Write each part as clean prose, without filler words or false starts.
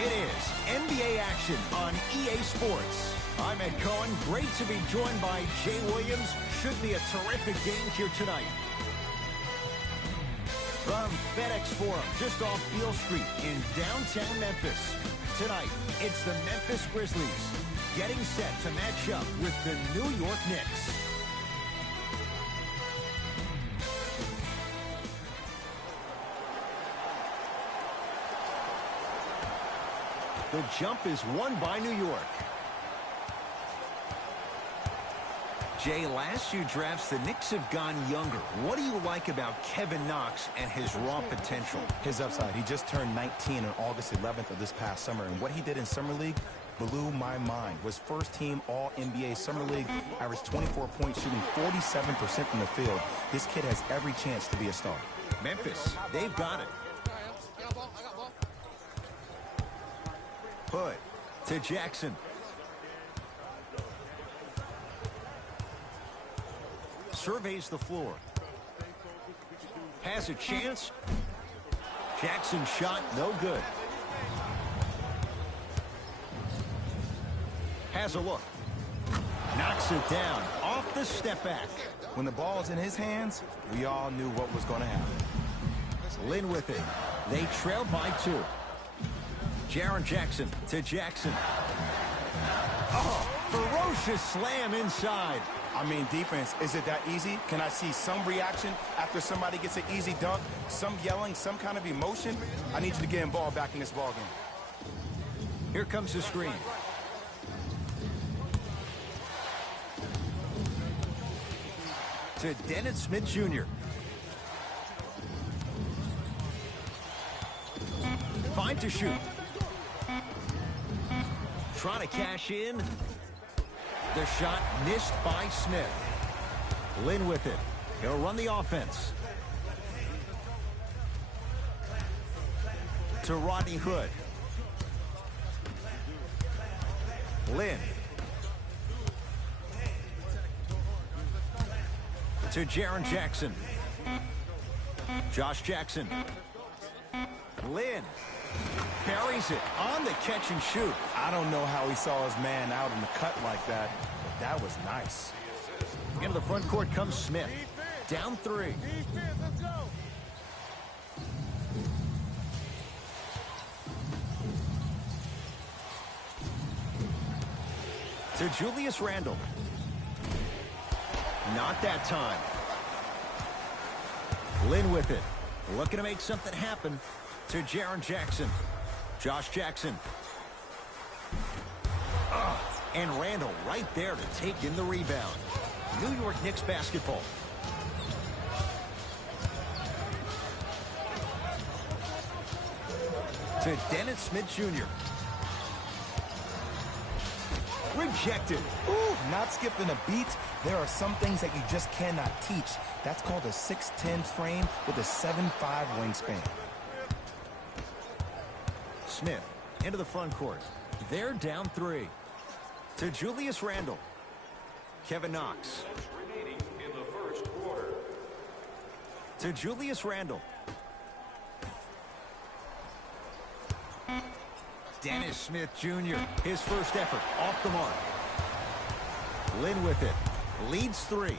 It is NBA action on EA Sports. I'm Ed Cohen. Great to be joined by Jay Williams. Should be a terrific game here tonight. From FedEx Forum, just off Beale Street in downtown Memphis. Tonight, it's the Memphis Grizzlies getting set to match up with the New York Knicks. The jump is won by New York. Jay, last few drafts, the Knicks have gone younger. What do you like about Kevin Knox and his raw potential? His upside. He just turned 19 on August 11th of this past summer, and what he did in Summer League blew my mind. Was first-team All-NBA Summer League, averaged 24 points, shooting 47% from the field. This kid has every chance to be a star. Memphis, they've got it. Hood to Jackson. Surveys the floor. Has a chance. Jackson shot, no good. Has a look. Knocks it down off the step back. When the ball's in his hands, we all knew what was going to happen. Lynn with it. They trail by 2. Jaren Jackson to Jackson. Oh, ferocious slam inside. I mean, defense, is it that easy? Can I see some reaction after somebody gets an easy dunk? Some yelling, some kind of emotion? I need you to get involved back in this ballgame. Here comes the screen. To Dennis Smith Jr. Fine to shoot. Trying to cash in. The shot missed by Smith. Lynn with it. He'll run the offense. To Rodney Hood. Lynn. To Jaren Jackson. Josh Jackson. Lynn. Carries it on the catch and shoot. I don't know how he saw his man out in the cut like that, but that was nice. Into the front court comes Smith. Down 3. To Julius Randle. Not that time. Lynn with it. Looking to make something happen. To Jaren Jackson. Josh Jackson. And Randle right there to take in the rebound. New York Knicks basketball. To Dennis Smith Jr. Rejected. Ooh, not skipping a beat. There are some things that you just cannot teach. That's called a 6'10 frame with a 7'5 wingspan. Smith into the front court. They're down 3. To Julius Randle. Kevin Knox. To Julius Randle. Dennis Smith Jr. His first effort off the mark. Lynn with it. Leads 3.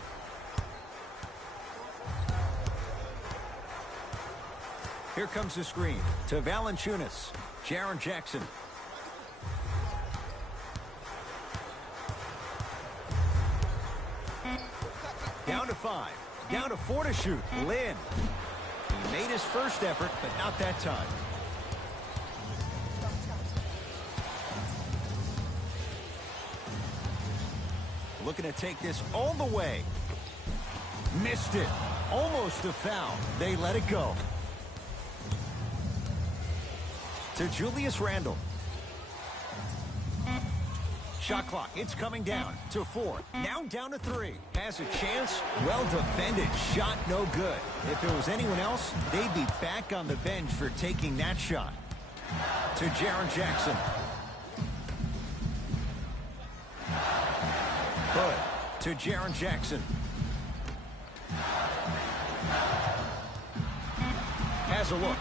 Here comes the screen to Valanciunas. Jaren Jackson. Down to 5. Down to 4 to shoot. Lynn. He made his first effort, but not that time. Looking to take this all the way. Missed it. Almost a foul. They let it go. To Julius Randle. Shot clock, it's coming down to 4. Now down to 3. Has a chance. Well defended. Shot no good. If it was anyone else, they'd be back on the bench for taking that shot. To Jaren Jackson. Hood to Jaren Jackson. Has a look.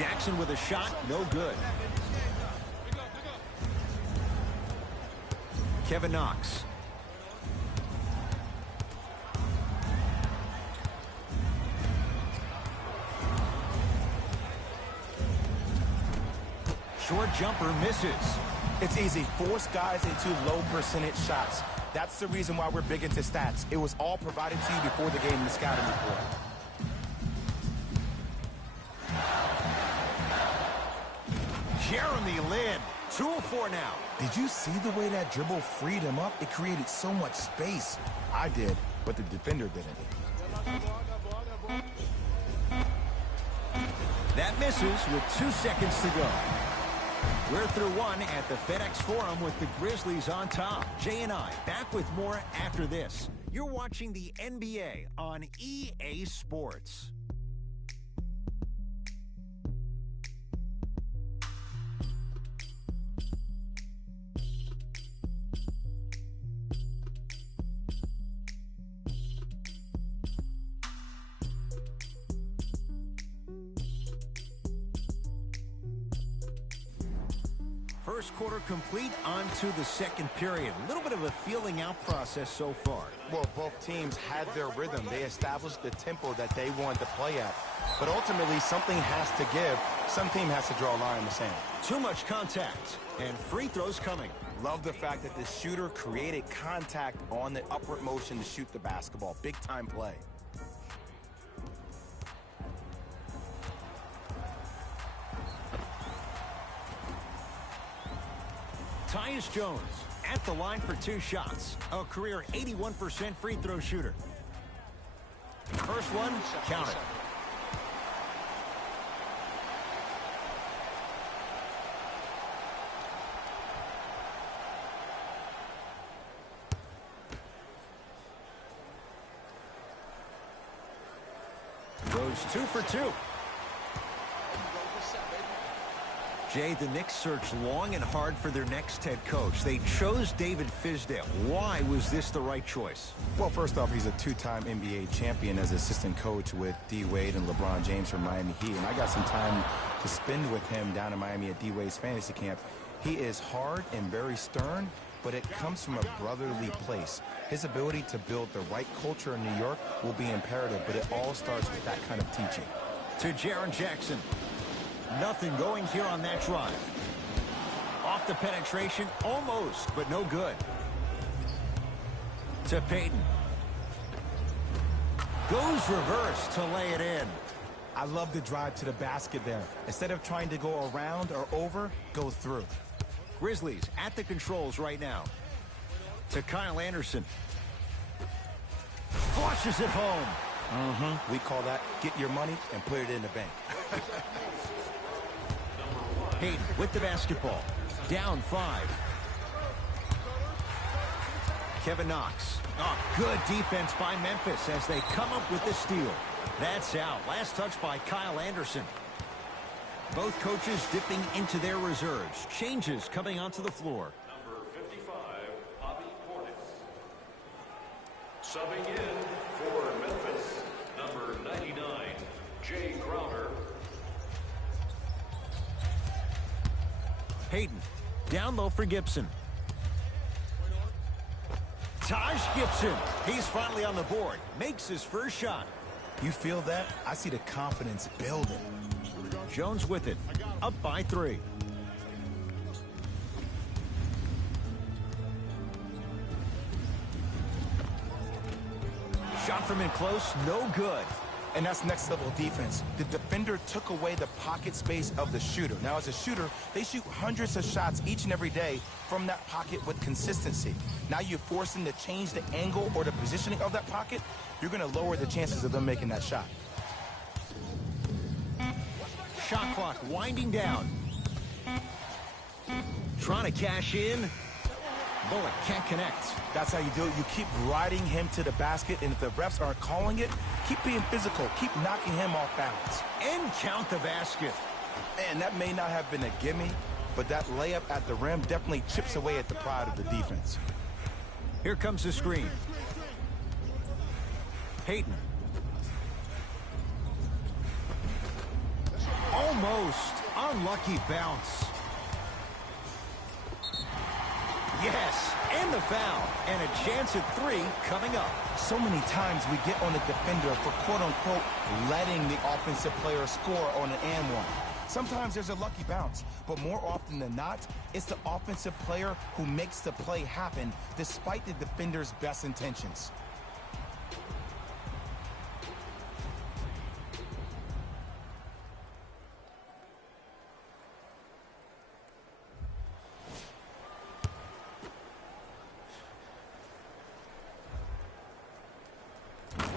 Jackson with a shot, no good. Kevin Knox. Short jumper misses. It's easy. Force guys into low percentage shots. That's the reason why we're big into stats. It was all provided to you before the game in the scouting report. Jeremy Lin, 2-4 now. Did you see the way that dribble freed him up? It created so much space. I did, but the defender didn't. That misses with 2 seconds to go. We're through one at the FedEx Forum with the Grizzlies on top. Jay and I back with more after this. You're watching the NBA on EA Sports. First quarter complete, on to the second period. A little bit of a feeling out process so far. Well, both teams had their rhythm. They established the tempo that they wanted to play at. But ultimately, something has to give. Some team has to draw a line in the sand. Too much contact, and free throws coming. Love the fact that the shooter created contact on the upward motion to shoot the basketball. Big-time play. Tyus Jones at the line for 2 shots. A career 81% free throw shooter. First one, count it. Goes 2 for 2. Jay, the Knicks searched long and hard for their next head coach. They chose David Fizdale. Why was this the right choice? Well, first off, he's a 2-time NBA champion as assistant coach with D. Wade and LeBron James from Miami Heat. And I got some time to spend with him down in Miami at D. Wade's fantasy camp. He is hard and very stern, but it comes from a brotherly place. His ability to build the right culture in New York will be imperative, but it all starts with that kind of teaching. To Jaren Jackson. Nothing going here on that drive. Off the penetration, almost, but no good. To Payton. Goes reverse to lay it in. I love the drive to the basket there. Instead of trying to go around or over, go through. Grizzlies at the controls right now. To Kyle Anderson. Flushes it home. We call that get your money and put it in the bank. Payton with the basketball. Down 5. Kevin Knox. Oh, good defense by Memphis as they come up with the steal. That's out. Last touch by Kyle Anderson. Both coaches dipping into their reserves. Changes coming onto the floor. Number 55, Bobby Portis. Subbing in for Memphis, number 99, Jay Crowder. Payton, down low for Gibson. Taj Gibson, he's finally on the board. Makes his first shot. You feel that? I see the confidence building. Jones with it, up by 3. Shot from in close, no good. And that's next level defense. The defender took away the pocket space of the shooter. Now, as a shooter, they shoot hundreds of shots each and every day from that pocket with consistency. Now you force them to change the angle or the positioning of that pocket. You're going to lower the chances of them making that shot. Shot clock winding down. Trying to cash in. Bullock can't connect. That's how you do it. You keep riding him to the basket, and if the refs aren't calling it, keep being physical. Keep knocking him off balance. And count the basket. And that may not have been a gimme, but that layup at the rim definitely chips away at the pride of the defense. Here comes the screen. Payton. Almost. Unlucky bounce. Yes, and the foul. And a chance at 3 coming up. So many times we get on the defender for quote-unquote letting the offensive player score on an and one. Sometimes there's a lucky bounce, but more often than not, it's the offensive player who makes the play happen despite the defender's best intentions.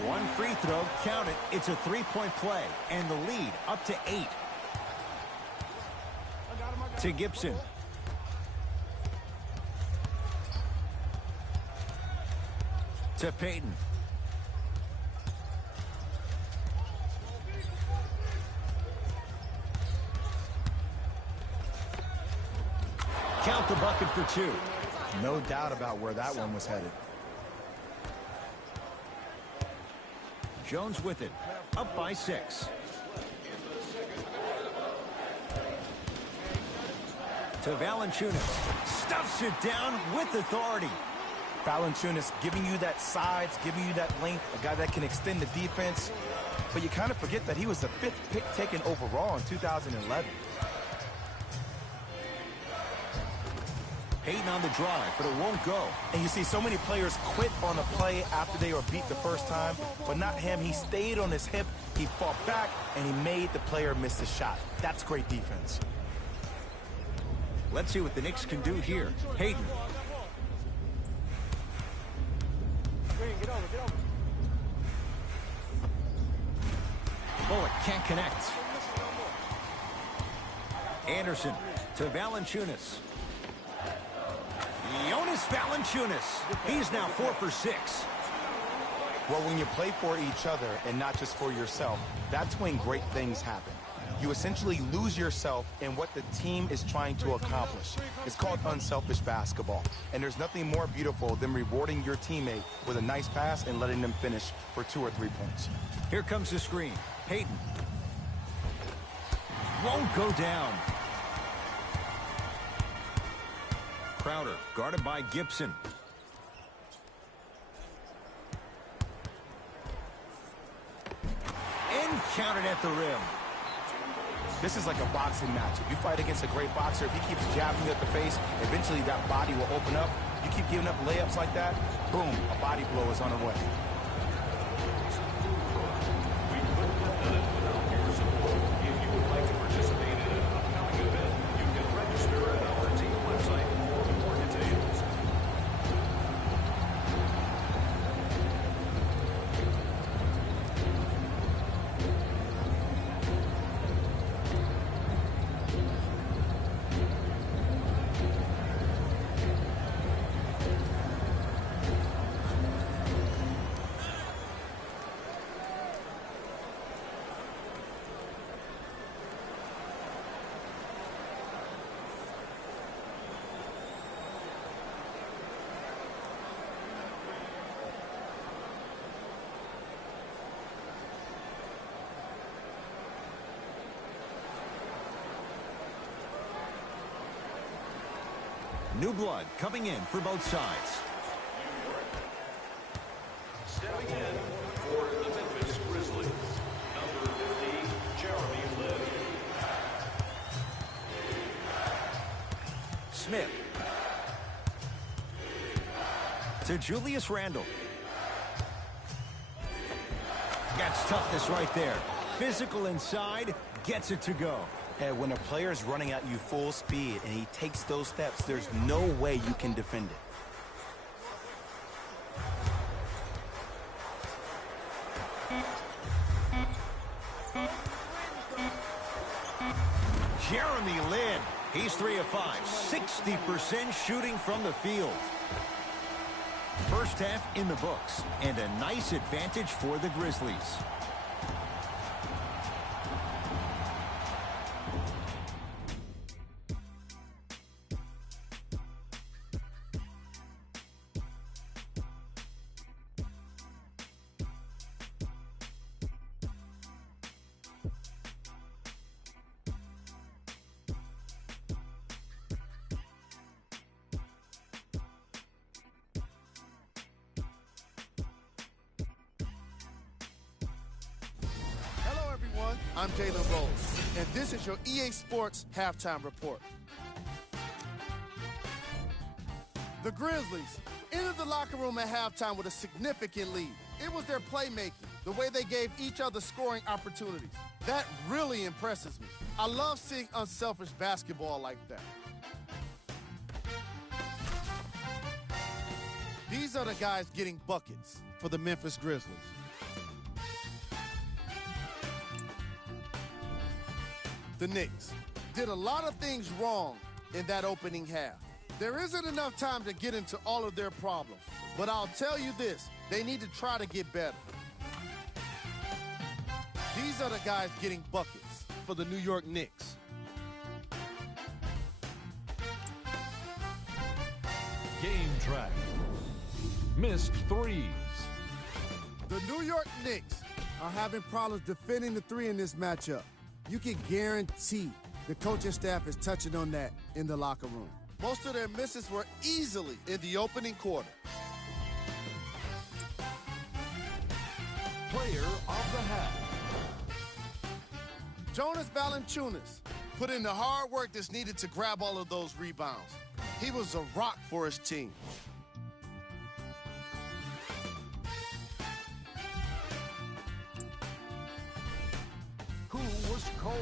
One free throw, count it. It's a 3-point play, and the lead up to 8. To Gibson. To Payton. Count the bucket for 2. No doubt about where that one was headed. Jones with it, up by 6. To Valanciunas, stuffs it down with authority. Valanciunas giving you that size, giving you that length, a guy that can extend the defense. But you kind of forget that he was the 5th pick taken overall in 2011. Payton on the drive, but it won't go. And you see so many players quit on a play after they were beat the first time, but not him. He stayed on his hip, he fought back, and he made the player miss the shot. That's great defense. Let's see what the Knicks can do here. Payton. Bullock can't connect. Anderson to Valanciunas. Jonas Valanciunas. He's now 4 for 6. Well, when you play for each other and not just for yourself, that's when great things happen. You essentially lose yourself in what the team is trying to accomplish. It's called unselfish basketball. And there's nothing more beautiful than rewarding your teammate with a nice pass and letting them finish for 2 or 3 points. Here comes the screen. Payton. Won't go down. Crowder guarded by Gibson. And counted at the rim. This is like a boxing match. If you fight against a great boxer, if he keeps jabbing you at the face, eventually that body will open up. You keep giving up layups like that, boom, a body blow is on the way. If you would like to participate in an upcoming event, you can register at our team website for more details. New blood coming in for both sides. Stepping in for the Memphis Grizzlies, number 50, Jeremy Lin. Smith. To Julius Randle. That's toughness right there. Physical inside, gets it to go. And when a player is running at you full speed and he takes those steps, there's no way you can defend it. Jeremy Lin. He's 3 of 5. 60% shooting from the field. First half in the books, and a nice advantage for the Grizzlies. I'm Jalen Rose, and this is your EA Sports Halftime Report. The Grizzlies entered the locker room at halftime with a significant lead. It was their playmaking, the way they gave each other scoring opportunities. That really impresses me. I love seeing unselfish basketball like that. These are the guys getting buckets for the Memphis Grizzlies. The Knicks did a lot of things wrong in that opening half. There isn't enough time to get into all of their problems, but I'll tell you this, they need to try to get better. These are the guys getting buckets for the New York Knicks. Game track. Missed threes. The New York Knicks are having problems defending the three in this matchup. You can guarantee the coaching staff is touching on that in the locker room. Most of their misses were easily in the opening quarter. Player of the half. Jonas Valanciunas put in the hard work that's needed to grab all of those rebounds. He was a rock for his team. Who was cold?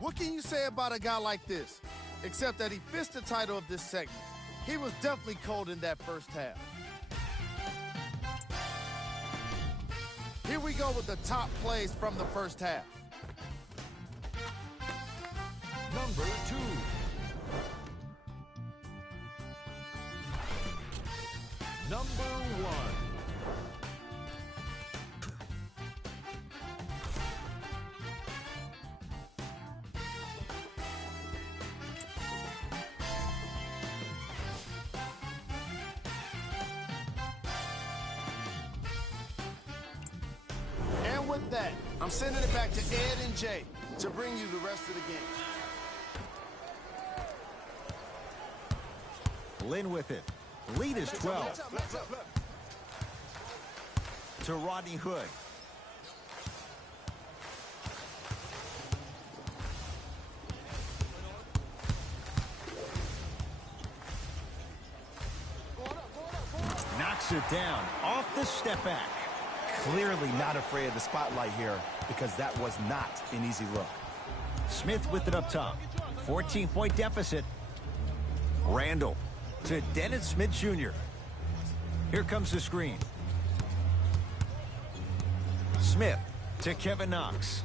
What can you say about a guy like this? Except that he fits the title of this segment. He was definitely cold in that first half. Here we go with the top plays from the first half. Number 2. Number 1. And with that, I'm sending it back to Ed and Jay to bring you the rest of the game. Lynn with it. Lead is 12. To Rodney Hood. Knocks it down off the step back. Clearly not afraid of the spotlight here because that was not an easy look. Smith with it up top. 14-point deficit. Randall to Dennis Smith Jr. Here comes the screen. Smith to Kevin Knox.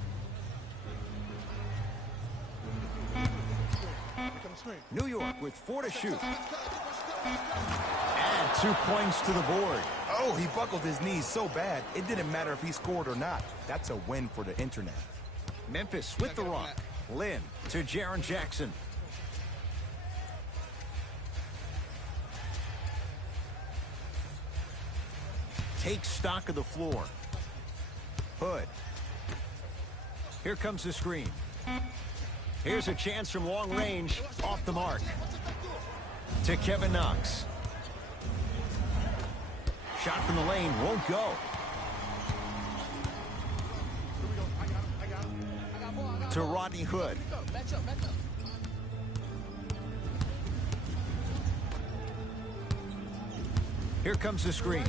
New York with 4 to shoot. Add 2 points to the board. Oh, he buckled his knees so bad, it didn't matter if he scored or not. That's a win for the internet. Memphis with the rock. Lynn to Jaren Jackson. Takes stock of the floor. Hood. Here comes the screen. Here's a chance from long range. Off the mark. To Kevin Knox. Shot from the lane won't go. To Rodney Hood. Here comes the screen.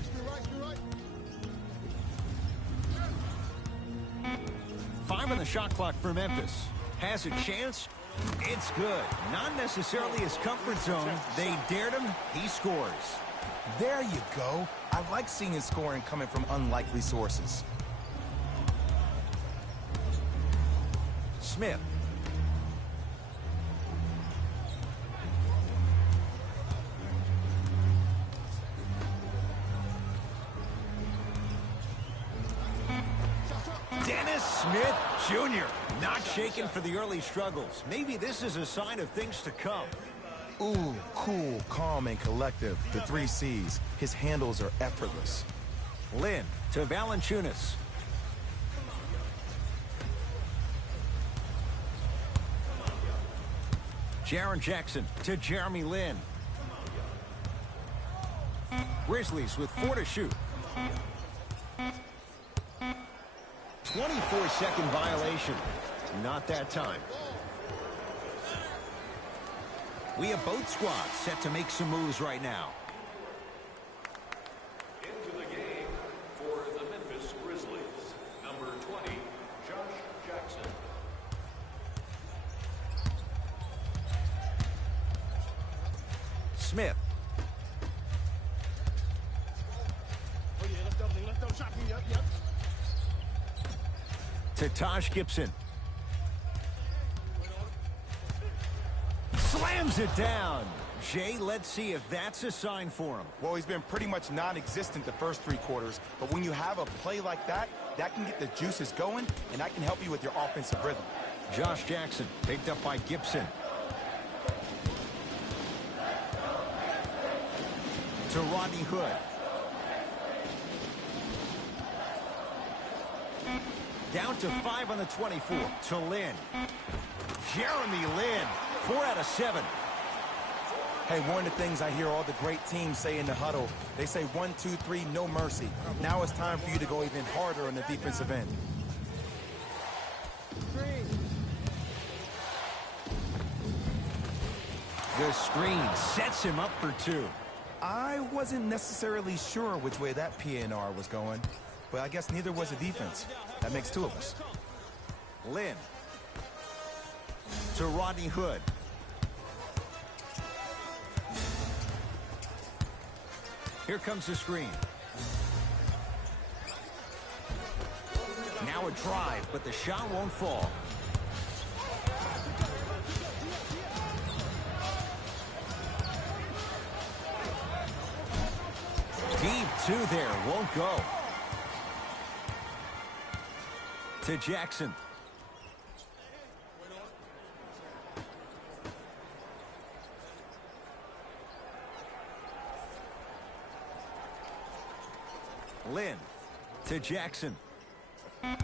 5 on the shot clock for Memphis. Has a chance. It's good. Not necessarily his comfort zone. They dared him. He scores. There you go. I like seeing his scoring coming from unlikely sources. Smith. Dennis Smith Jr. not shaken for the early struggles. Maybe this is a sign of things to come. Ooh, cool, calm, and collective. The 3 C's. His handles are effortless. Lynn to Valanciunas. Jaren Jackson to Jeremy Lin. Grizzlies with 4 to shoot. 24-second violation. Not that time. We have both squads set to make some moves right now. Into the game for the Memphis Grizzlies, number 20, Josh Jackson. Smith. Oh, yeah, let's double shot. Yep. To Taj Gibson. Slams it down. Jay, let's see if that's a sign for him. Well, he's been pretty much non-existent the first 3 quarters, but when you have a play like that, that can get the juices going, and that can help you with your offensive rhythm. Josh Jackson picked up by Gibson. To Rodney Hood. Down to 5 on the 24. To Lin. Jeremy Lin. 4 out of 7. Hey, one of the things I hear all the great teams say in the huddle, they say 1, 2, 3, no mercy. Now it's time for you to go even harder on the defensive end. The screen sets him up for 2. I wasn't necessarily sure which way that PNR was going, but I guess neither was the defense. That makes 2 of us. Lin. To Rodney Hood. Here comes the screen. Now a drive, but the shot won't fall. Deep 2 there, won't go. To Jackson. Lin to Jackson. 5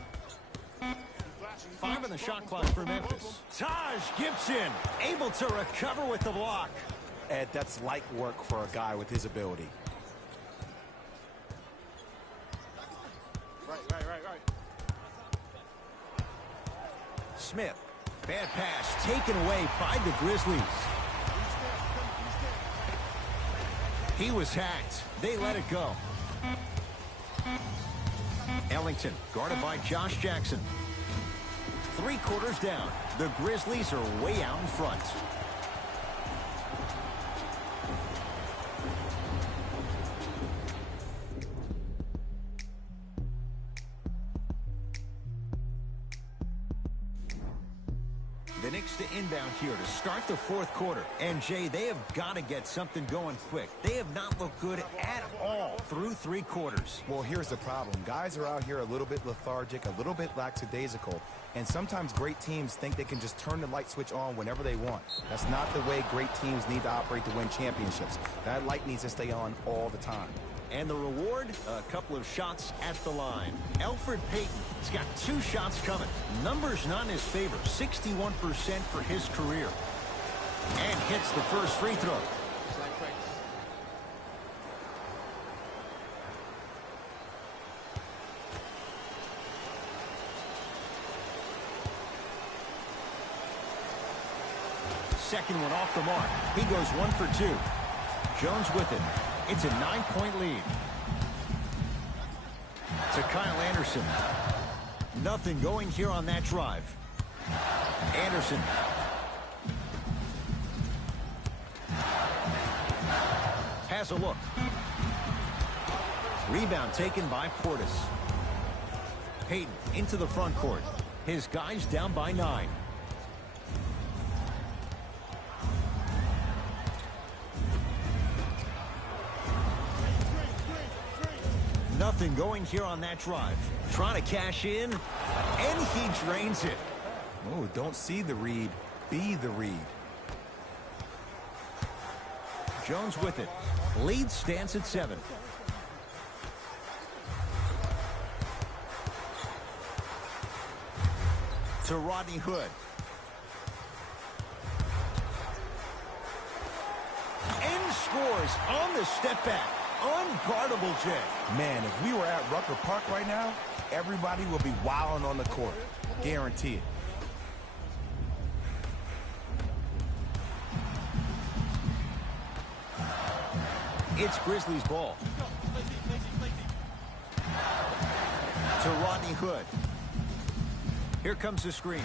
on the shot clock for Memphis. Taj Gibson able to recover with the block. Ed, that's light work for a guy with his ability. Right. Smith. Bad pass taken away by the Grizzlies. He was hacked. They let it go. Ellington guarded by Josh Jackson. 3 quarters down. The Grizzlies are way out in front. The Knicks to inbound here to start the 4th quarter. And, Jay, they have got to get something going quick. They have not looked good at all through 3 quarters. Well, here's the problem. Guys are out here a little bit lethargic, a little bit lackadaisical, and sometimes great teams think they can just turn the light switch on whenever they want. That's not the way great teams need to operate to win championships. That light needs to stay on all the time. And the reward, a couple of shots at the line. Elfrid Payton has got 2 shots coming. Numbers not in his favor, 61% for his career. And hits the first free throw. Second one off the mark. He goes 1 for 2. Jones with it. It's a 9-point lead. To Kyle Anderson. Nothing going here on that drive. Anderson. Has a look. Rebound taken by Portis. Payton into the front court. His guys down by 9. Nothing going here on that drive. Trying to cash in, and he drains it. Oh, don't see the read. Be the read. Jones with it. Lead stands at 7. To Rodney Hood. And scores on the step back. Unguardable, Jay. Man, if we were at Rucker Park right now, everybody will be wilding on the court. Guarantee it. It's Grizzlies ball. To Rodney Hood. Here comes the screen.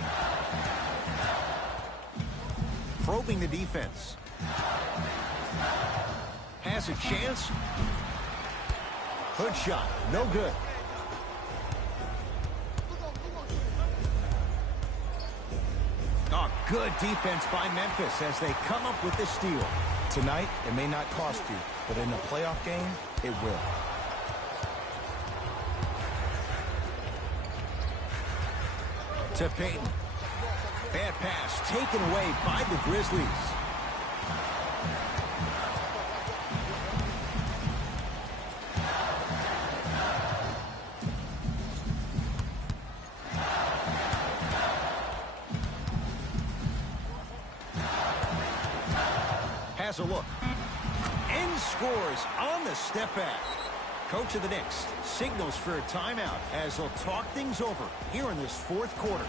Probing the defense. Has a chance. Hood shot. No good. Oh, good defense by Memphis as they come up with the steal. Tonight, it may not cost you, but in a playoff game, it will. To Payton. Bad pass taken away by the Grizzlies. Has a look. And scores on the step back. Coach of the Knicks signals for a timeout as they'll talk things over here in this fourth quarter.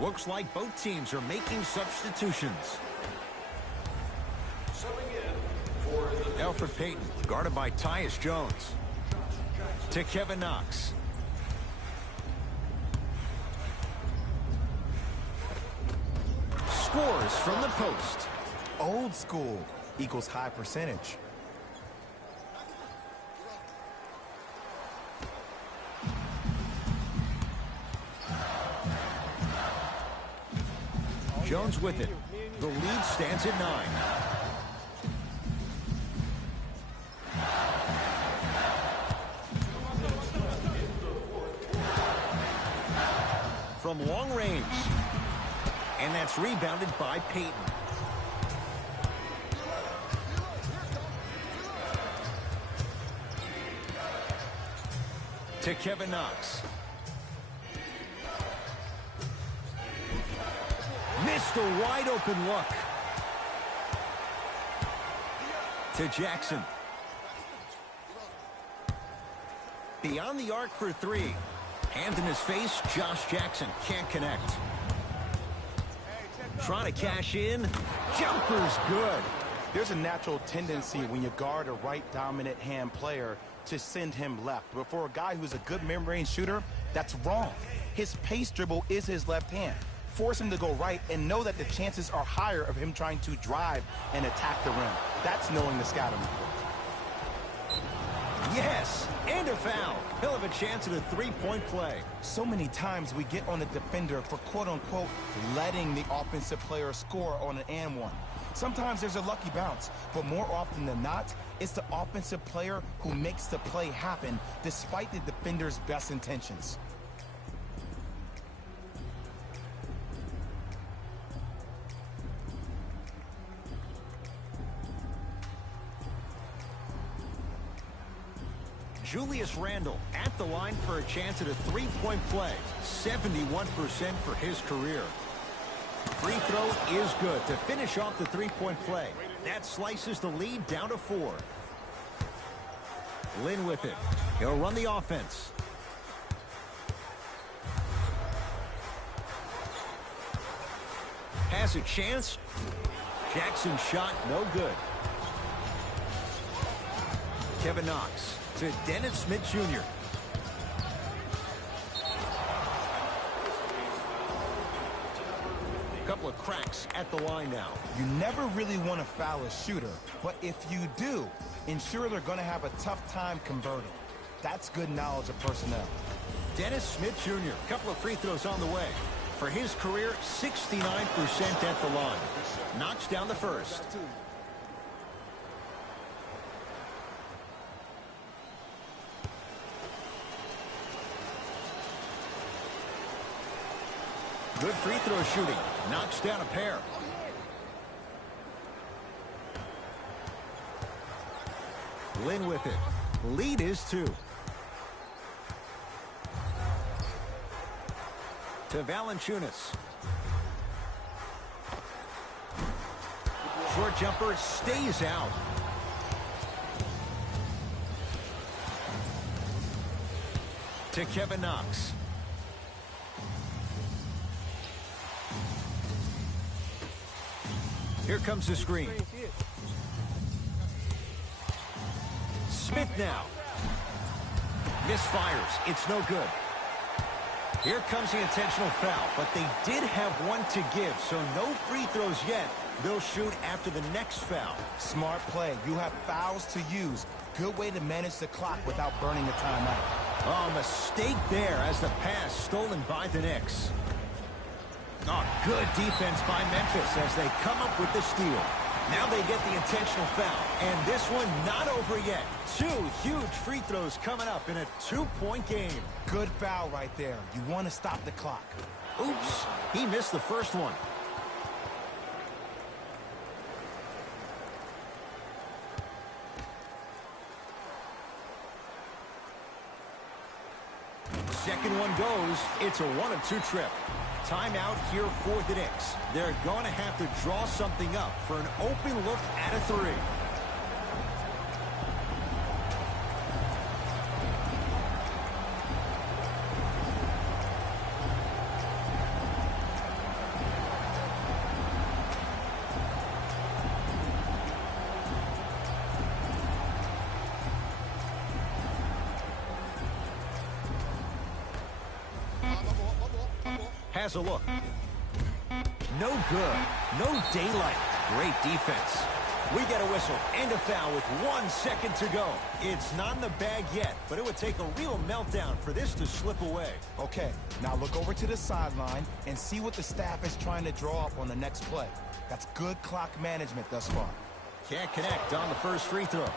Looks like both teams are making substitutions. Elfrid Payton, guarded by Tyus Jones. To Kevin Knox. Scores from the post. Old school equals high percentage. Jones with it. The lead stands at 9. From long range. And that's rebounded by Payton. To Kevin Knox. Missed a wide open look. To Jackson. Beyond the arc for 3. Hand in his face, Josh Jackson can't connect. Trying to cash in. Jumper's good. There's a natural tendency when you guard a right dominant hand player to send him left. But for a guy who's a good mid-range shooter, that's wrong. His pace dribble is his left hand. Force him to go right and know that the chances are higher of him trying to drive and attack the rim. That's knowing the scouting. Yes, and a foul. He'll have a chance at a three-point play. So many times we get on the defender for quote-unquote letting the offensive player score on an and one. Sometimes there's a lucky bounce, but more often than not, it's the offensive player who makes the play happen despite the defender's best intentions. Julius Randle at the line for a chance at a three-point play. 71% for his career. Free throw is good to finish off the three-point play. That slices the lead down to 4. Lynn with it. He'll run the offense. Has a chance. Jackson shot no good. Kevin Knox to Dennis Smith Jr. couple of cracks at the line now. You never really want to foul a shooter, but if you do, ensure they're going to have a tough time converting. That's good knowledge of personnel. Dennis Smith Jr., a couple of free throws on the way. For his career, 69% at the line. Knocks down the first. Good free throw shooting. Knocks down a pair. Lynn with it. Lead is 2. To Valanciunas. Short jumper stays out. To Kevin Knox. Here comes the screen. Smith now. Misfires. It's no good. Here comes the intentional foul, but they did have one to give, so no free throws yet. They'll shoot after the next foul. Smart play. You have fouls to use. Good way to manage the clock without burning a timeout. Oh, mistake there as the pass stolen by the Knicks. Oh, good defense by Memphis as they come up with the steal. Now they get the intentional foul, and this one not over yet. 2 huge free throws coming up in a 2-point game. Good foul right there. You want to stop the clock. Oops, he missed the first one. Second one goes. It's a 1 of 2 trip. Timeout here for the Knicks. They're going to have to draw something up for an open look at a 3. Has a look. No good. No daylight. Great defense. We get a whistle and a foul with 1 second to go. It's not in the bag yet, but it would take a real meltdown for this to slip away. Okay, now look over to the sideline and see what the staff is trying to draw up on the next play. That's good clock management thus far. Can't connect on the first free throw.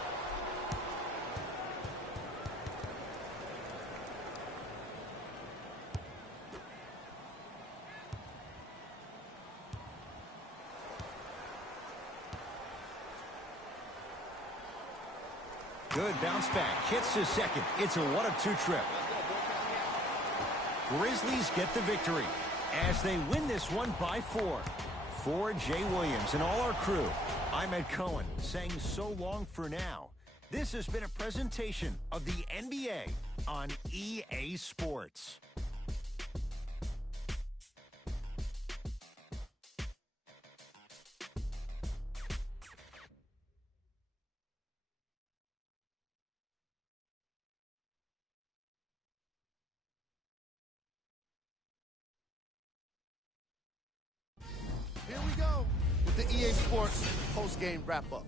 Good bounce back. Hits the second. It's a 1 of 2 trip. Grizzlies get the victory as they win this one by 4. For Jay Williams and all our crew, I'm Ed Cohen saying so long for now. This has been a presentation of the NBA on EA Sports. Here we go with the EA Sports post-game wrap-up.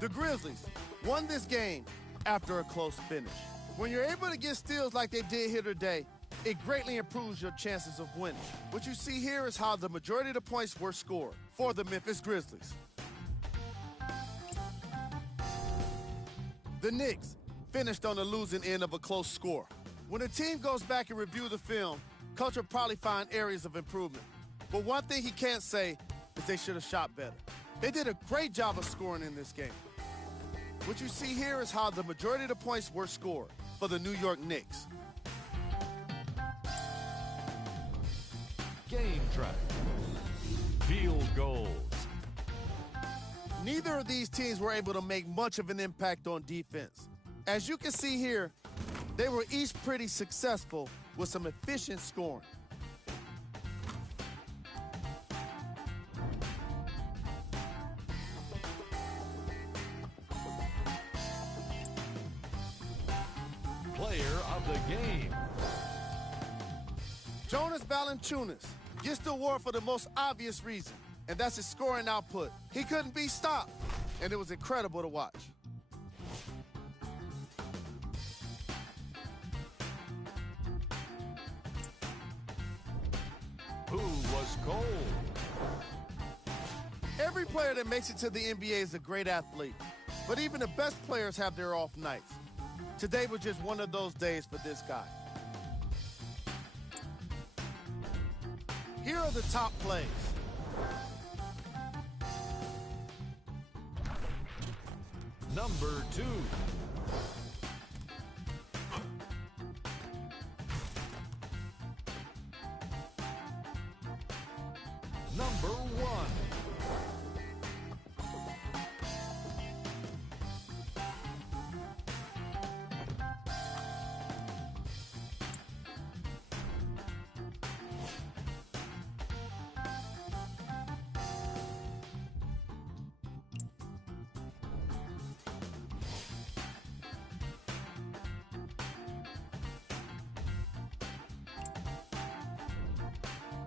The Grizzlies won this game after a close finish. When you're able to get steals like they did here today, it greatly improves your chances of winning. What you see here is how the majority of the points were scored for the Memphis Grizzlies. The Knicks finished on the losing end of a close score. When a team goes back and review the film, coach will probably find areas of improvement. But one thing he can't say is they should have shot better. They did a great job of scoring in this game. What you see here is how the majority of the points were scored for the New York Knicks. Game track. Field goals. Neither of these teams were able to make much of an impact on defense. As you can see here, they were each pretty successful with some efficient scoring. Player of the game. Jonas Valanciunas gets the award for the most obvious reason, and that's his scoring output. He couldn't be stopped, and it was incredible to watch. Who was cold? Every player that makes it to the NBA is a great athlete, but even the best players have their off nights. Today was just one of those days for this guy. Here are the top plays. Number 2. Number 1.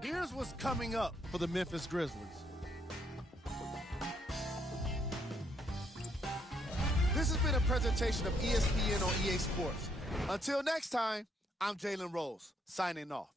Here's what's coming up for the Memphis Grizzlies. This has been a presentation of ESPN on EA Sports. Until next time, I'm Jalen Rose, signing off.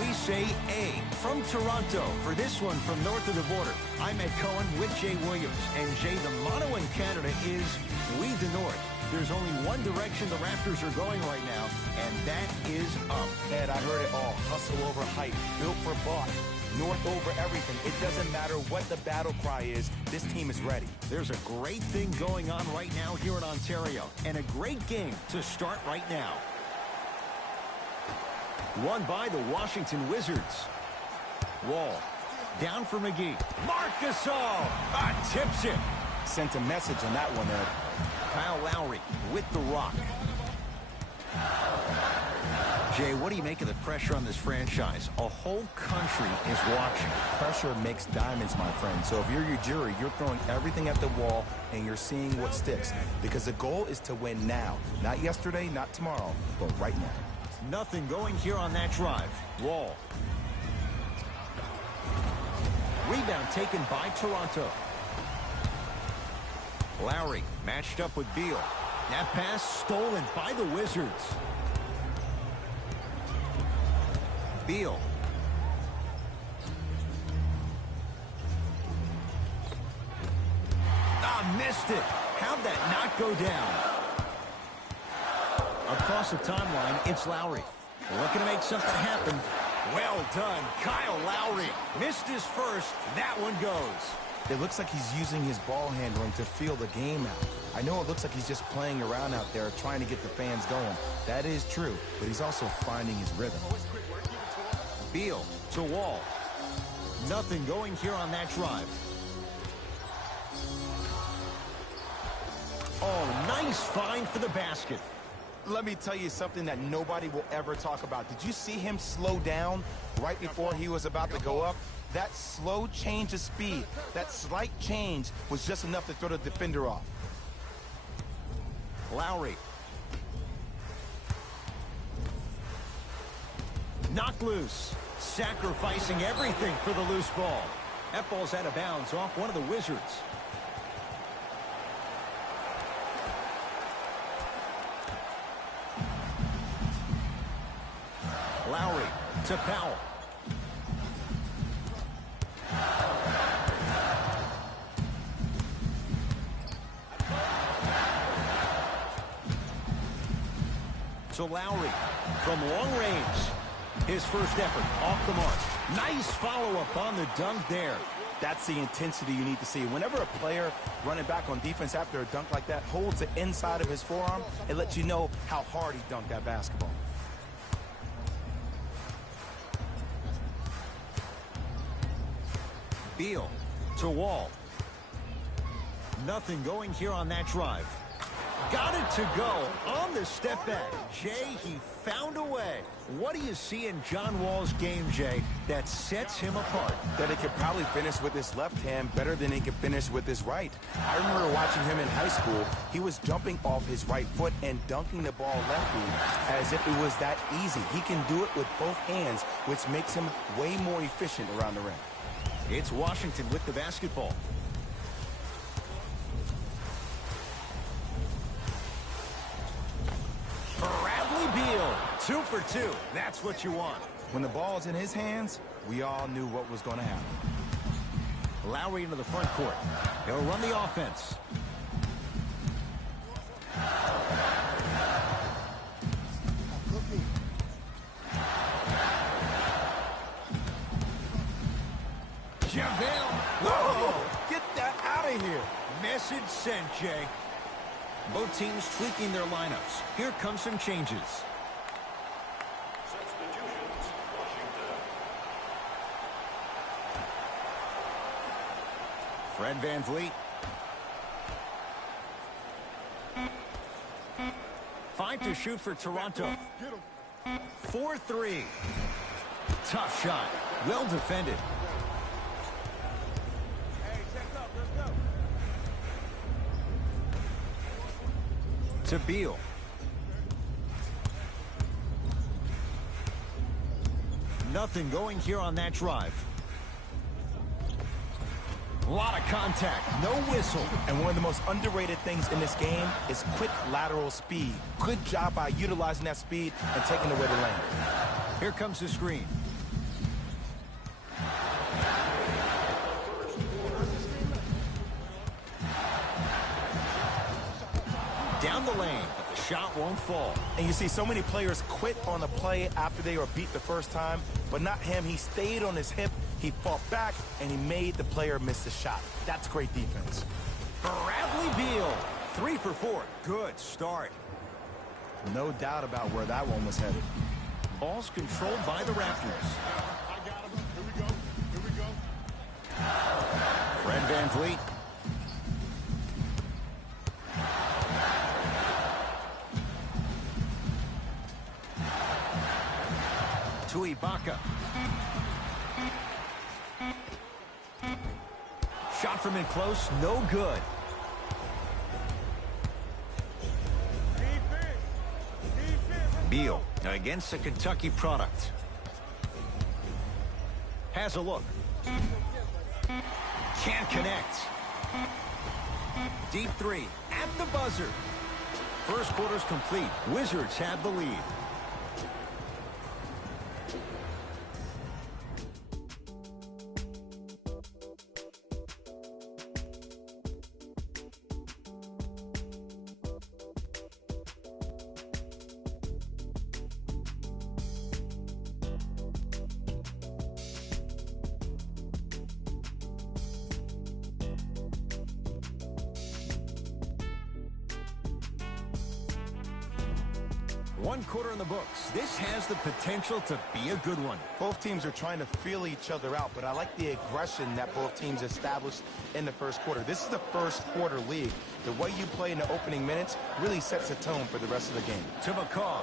We say A from Toronto for this one from north of the border. I'm Ed Cohen with Jay Williams. And Jay, the motto in Canada is We the North. There's only one direction the Raptors are going right now, and that is up. Ed, I heard it all. Hustle over hype. Built for Boston. North over everything. It doesn't matter what the battle cry is. This team is ready. There's a great thing going on right now here in Ontario, and a great game to start right now. Won by the Washington Wizards. Wall. Down for McGee. Marc Gasol. Tips it. Sent a message on that one, Ed. Kyle Lowry with the rock. Jay, what do you make of the pressure on this franchise? A whole country is watching. Pressure makes diamonds, my friend. So if you're your jury, you're throwing everything at the wall and you're seeing what sticks. Because the goal is to win now. Not yesterday, not tomorrow, but right now. Nothing going here on that drive. Wall. Rebound taken by Toronto. Lowry matched up with Beal. That pass stolen by the Wizards. Beal. Missed it. How'd that not go down? Across the timeline, it's Lowry. Looking to make something happen. Well done, Kyle Lowry. Missed his first. That one goes. It looks like he's using his ball handling to feel the game out. I know it looks like he's just playing around out there trying to get the fans going. That is true, but he's also finding his rhythm. Beal to Wall. Nothing going here on that drive. Oh, nice find for the basket. Let me tell you something that nobody will ever talk about. Did you see him slow down right before he was about to go up? That slow change of speed, that slight change was just enough to throw the defender off. Lowry. Knocked loose. Sacrificing everything for the loose ball. That ball's out of bounds off one of the Wizards. Lowry to Powell. To Lowry from long range. His first effort off the mark. Nice follow-up on the dunk there. That's the intensity you need to see. Whenever a player running back on defense after a dunk like that holds the inside of his forearm, it lets you know how hard he dunked that basketball. Beal to Wall. Nothing going here on that drive. Got it to go on the step back. Jay, he found a way. What do you see in John Wall's game, Jay, that sets him apart? That he could probably finish with his left hand better than he could finish with his right. I remember watching him in high school. He was jumping off his right foot and dunking the ball lefty as if it was that easy. He can do it with both hands, which makes him way more efficient around the rim. It's Washington with the basketball. Bradley Beal, 2 for 2. That's what you want. When the ball's in his hands, we all knew what was going to happen. Lowry into the front court. He'll run the offense. message sent, Jay. Both teams tweaking their lineups. Here come some changes. Substitutions, Washington. Fred VanVleet. 5 to shoot for Toronto. 4-3. Tough shot. Well defended. To Beal. Nothing going here on that drive. A lot of contact, no whistle. And one of the most underrated things in this game is quick lateral speed. Good job by utilizing that speed and taking away the lane. Here comes the screen. Down the lane, but the shot won't fall. And you see so many players quit on a play after they were beat the first time, but not him. He stayed on his hip, he fought back, and he made the player miss the shot. That's great defense. Bradley Beal, 3 for 4. Good start. No doubt about where that one was headed. Ball's controlled by the Raptors. I got him. Here we go. Here we go. Fred VanVleet. To Ibaka. Shot from in close, no good. Beal against a Kentucky product. Has a look. Can't connect. Deep 3 at the buzzer. First quarter's complete. Wizards have the lead. One quarter in the books. This has the potential to be a good one. Both teams are trying to feel each other out, but I like the aggression that both teams established in the first quarter. This is the first quarter league. The way you play in the opening minutes really sets the tone for the rest of the game. To McCaw.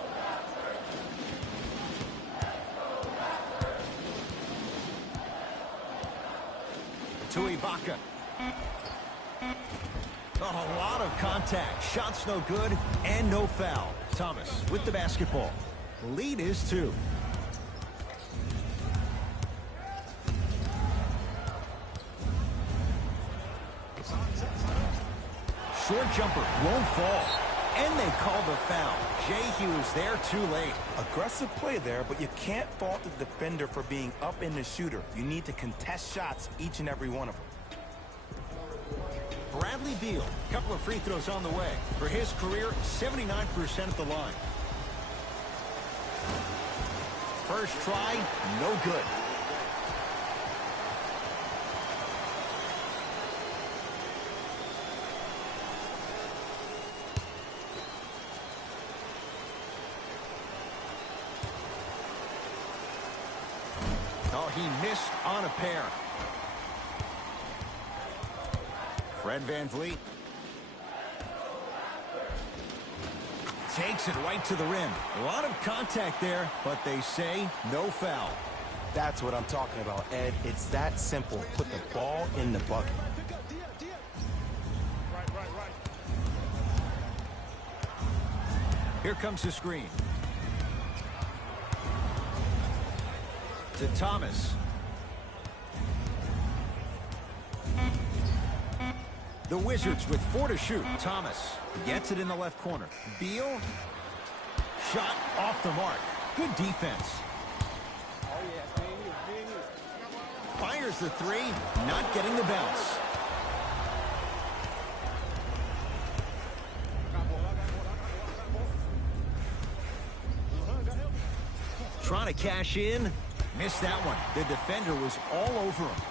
To Ibaka. A lot of contact. Shots no good and no foul. Thomas with the basketball. Lead is 2. Short jumper won't fall. And they call the foul. Jay, he was there too late. Aggressive play there, but you can't fault the defender for being up in the shooter. You need to contest shots, each and every one of them. Bradley Beal, a couple of free throws on the way. For his career, 79% at the line. First try, no good. Oh, he missed on a pair. Fred VanVleet takes it right to the rim. A lot of contact there, but they say no foul. That's what I'm talking about, Ed. It's that simple. Put the ball in the bucket. Here comes the screen. To Thomas. The Wizards with 4 to shoot. Thomas gets it in the left corner. Beal. Shot off the mark. Good defense. Fires the 3. Not getting the bounce. Trying to cash in. Missed that one. The defender was all over him.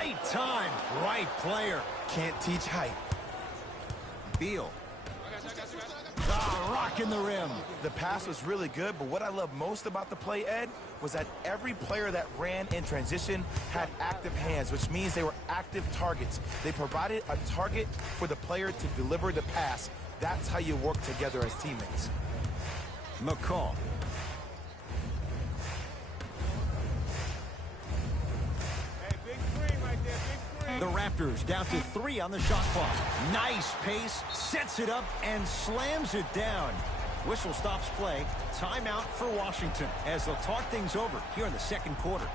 Right time, right player. Can't teach height. Beal. Rocking the rim. The pass was really good, but what I love most about the play, Ed, was that every player that ran in transition had active hands, which means they were active targets. They provided a target for the player to deliver the pass. That's how you work together as teammates. McCall. The Raptors down to 3 on the shot clock. Nice pace, sets it up, and slams it down. Whistle stops play. Timeout for Washington as they'll talk things over here in the second quarter.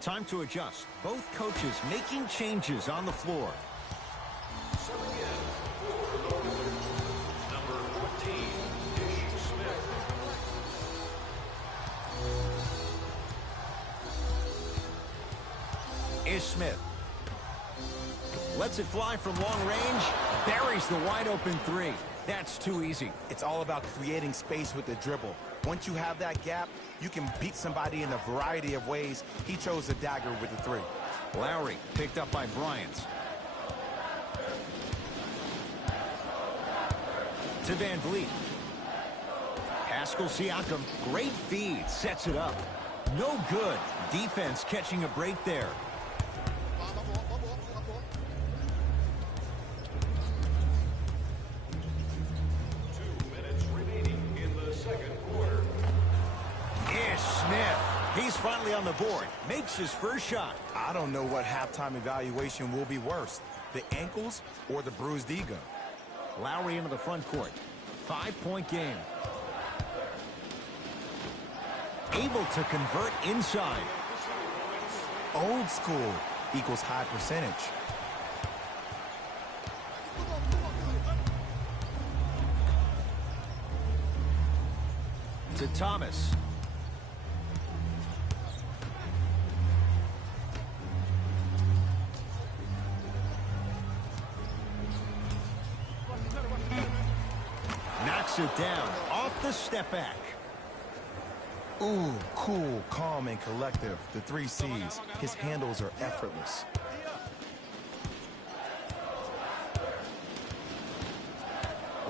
Time to adjust. Both coaches making changes on the floor. Subbing in for the Wizards, number 14, Ish Smith. Ish Smith. Lets it fly from long range. Buries the wide open 3. That's too easy. It's all about creating space with the dribble. Once you have that gap, you can beat somebody in a variety of ways. He chose the dagger with the 3. Lowry picked up by Bryant. To Van Vliet. Pascal Siakam, great feed, sets it up. No good. Defense catching a break there. He's finally on the board. Makes his first shot. I don't know what halftime evaluation will be worse, the ankles or the bruised ego. Lowry into the front court. 5-point game. Able to convert inside. Old school equals high percentage. To Thomas. Knocks it down off the step back. Ooh, cool, calm, and collective. The 3 C's. His handles are effortless.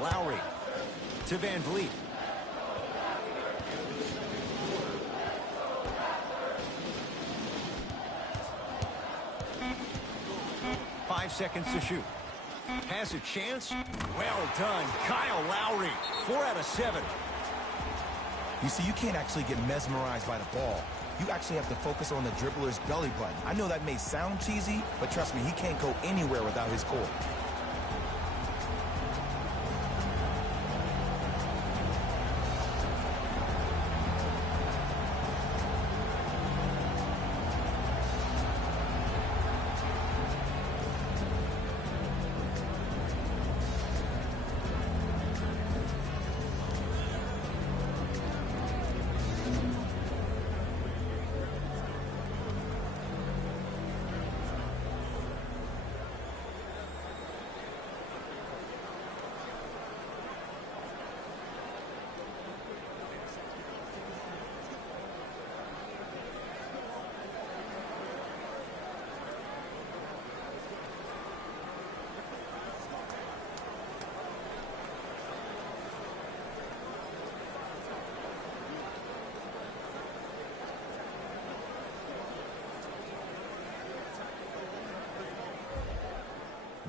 Lowry to Van Vliet. Five seconds to shoot. Has a chance. Well done. Kyle Lowry. 4 out of 7. You see, you can't actually get mesmerized by the ball. You actually have to focus on the dribbler's belly button. I know that may sound cheesy, but trust me, he can't go anywhere without his core.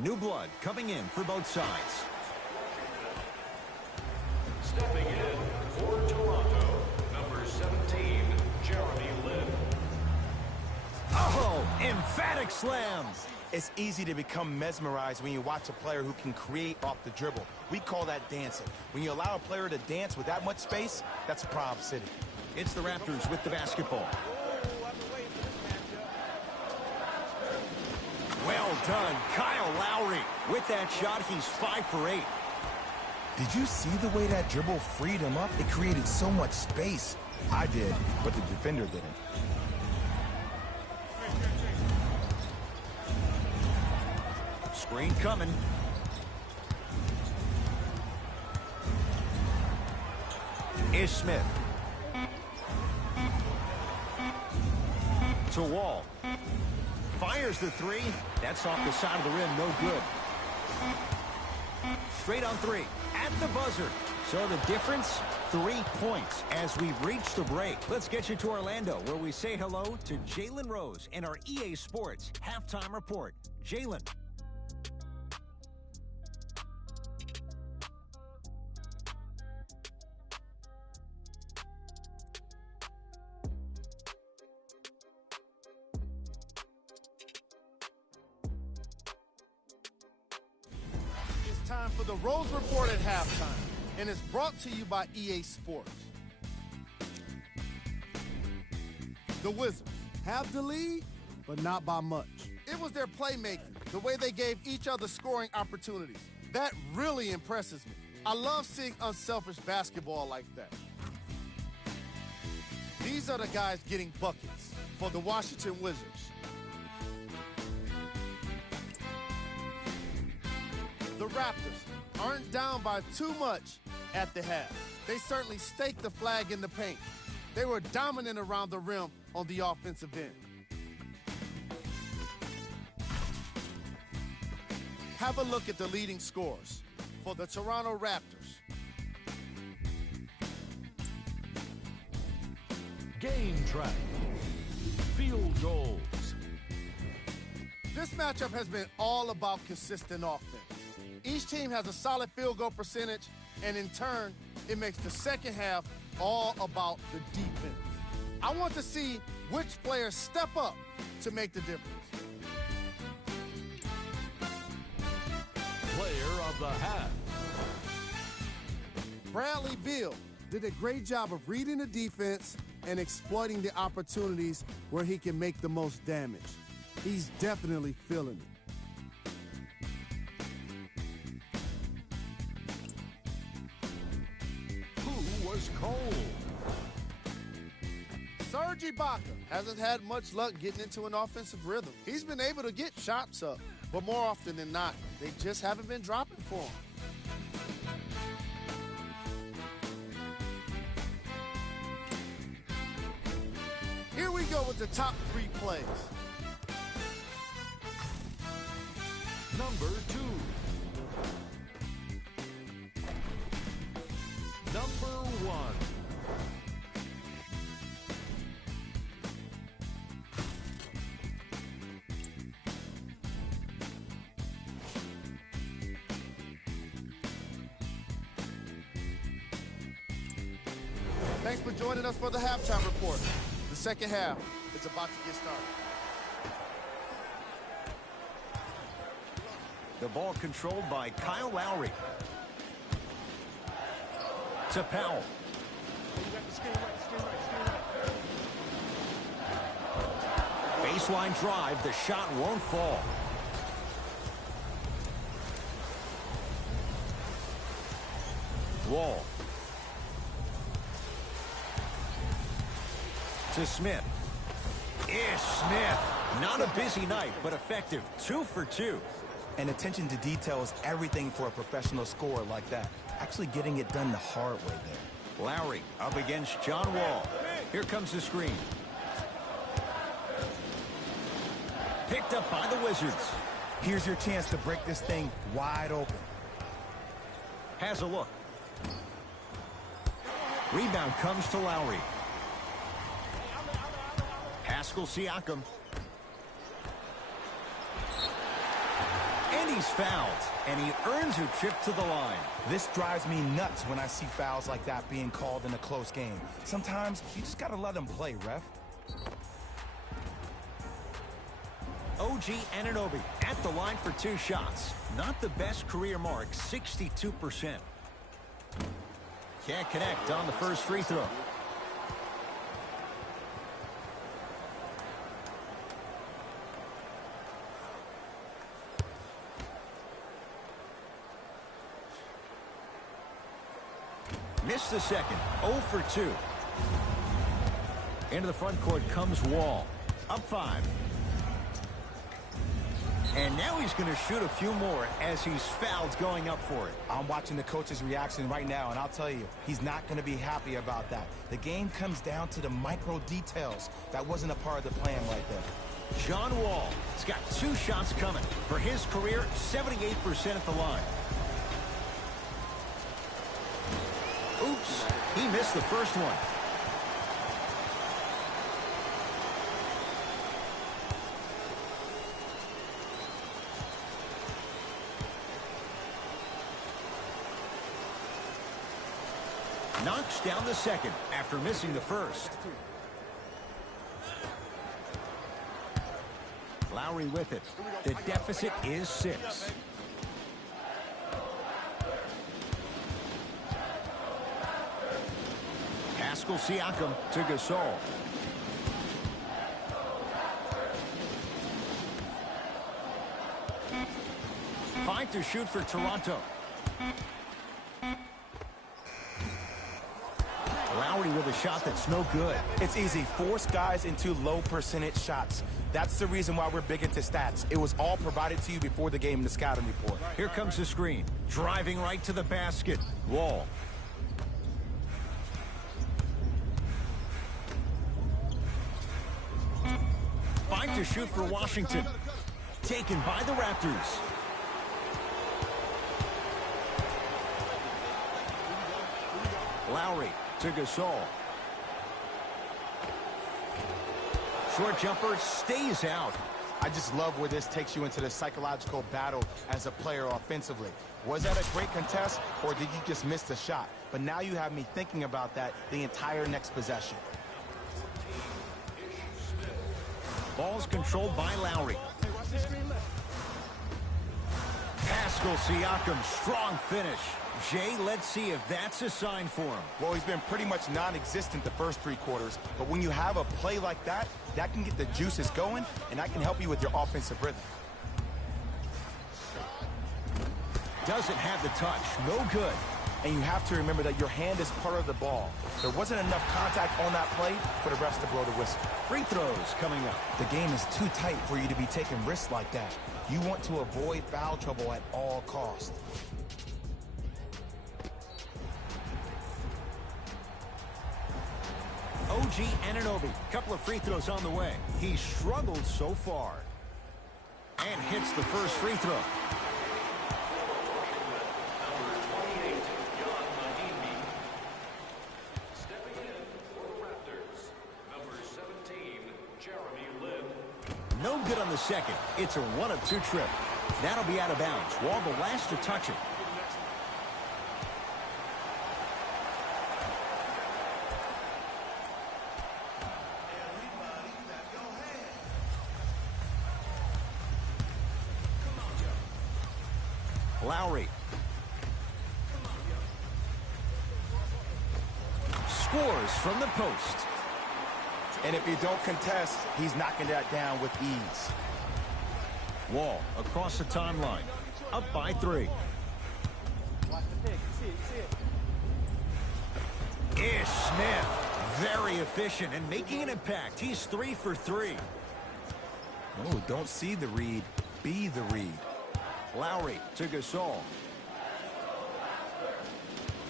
New blood coming in for both sides. Stepping in for Toronto, number 17, Jeremy Lin. Oh, emphatic slam. It's easy to become mesmerized when you watch a player who can create off the dribble. We call that dancing. When you allow a player to dance with that much space, that's a Prob City. It's the Raptors with the basketball. Well done, Kyle Lowry. With that shot, he's 5 for 8. Did you see the way that dribble freed him up? It created so much space. I did, but the defender didn't. Screen coming. Ish Smith. To Wall. Fires the three. That's off the side of the rim. No good. Straight on three. At the buzzer. So the difference, 3 points as we've reached the break. Let's get you to Orlando, where we say hello to Jalen Rose and our EA Sports halftime report. Jalen. Time for the Rose Report at halftime, and it's brought to you by EA Sports. The Wizards have the lead, but not by much. It was their playmaking, the way they gave each other scoring opportunities. That really impresses me. I love seeing unselfish basketball like that. These are the guys getting buckets for the Washington Wizards. The Raptors aren't down by too much at the half. They certainly staked the flag in the paint. They were dominant around the rim on the offensive end. Have a look at the leading scorers for the Toronto Raptors. Game track. Field goals. This matchup has been all about consistent offense. Each team has a solid field goal percentage, and in turn, it makes the second half all about the defense. I want to see which players step up to make the difference. Player of the half. Bradley Beal did a great job of reading the defense and exploiting the opportunities where he can make the most damage. He's definitely feeling it. Was cold. Serge Ibaka hasn't had much luck getting into an offensive rhythm. He's been able to get shots up, but more often than not, they just haven't been dropping for him. Here we go with the top 3 plays. Number 2. Number 1. Thanks for joining us for the halftime report. The second half is about to get started. The ball controlled by Kyle Lowry. To Powell. Baseline drive. The shot won't fall. Wall. To Smith. Ish Smith. Not a busy night, but effective. 2 for 2. And attention to detail is everything for a professional scorer like that. Actually getting it done the hard way there. Lowry up against John Wall. Here comes the screen. Picked up by the Wizards. Here's your chance to break this thing wide open. Has a look. Rebound comes to Lowry. Pascal Siakam. And he's fouled, and he earns a trip to the line. This drives me nuts when I see fouls like that being called in a close game. Sometimes you just got to let them play, ref. OG Anunoby at the line for 2 shots. Not the best career mark, 62%. Can't connect on the first free throw. Missed the second. 0 for 2. Into the front court comes Wall. Up 5. And now he's going to shoot a few more as he's fouled going up for it. I'm watching the coach's reaction right now, and I'll tell you, he's not going to be happy about that. The game comes down to the micro details. That wasn't a part of the plan right there. John Wall has got 2 shots coming. For his career, 78% at the line. Oops, he missed the first one. Knocks down the second after missing the first. Lowry with it. The deficit is 6. Pascal Siakam to Gasol. Fine to shoot for Toronto. Lowry with a shot that's no good. It's easy. Force guys into low percentage shots. That's the reason why we're big into stats. It was all provided to you before the game in the scouting report. Here comes the screen. Driving right to the basket. Wall. Fine to shoot for Washington. Taken by the Raptors. Lowry to Gasol. Short jumper stays out. I just love where this takes you into the psychological battle as a player offensively. Was that a great contest, or did you just miss the shot? But now you have me thinking about that the entire next possession. Ball's controlled by Lowry. Pascal Siakam, strong finish. Jay, let's see if that's a sign for him. Well, he's been pretty much non-existent the first 3 quarters, but when you have a play like that, that can get the juices going, and that can help you with your offensive rhythm. Doesn't have the touch. No good. And you have to remember that your hand is part of the ball. There wasn't enough contact on that play for the refs to blow the whistle. Free throws coming up. The game is too tight for you to be taking risks like that. You want to avoid foul trouble at all costs. OG Anunoby, couple of free throws on the way. He struggled so far. And hits the first free throw. Number 28, Jan Mahimi. Stepping in for the Raptors, number 17, Jeremy Lin. No good on the second. It's a 1 of 2 trip. That'll be out of bounds. Wall the last to touch it. Lowry. Scores from the post. And if you don't contest, he's knocking that down with ease. Wall across the timeline. Up by 3. Ish Smith. Very efficient and making an impact. He's 3 for 3. Oh, don't see the read. Be the read. Lowry to Gasol.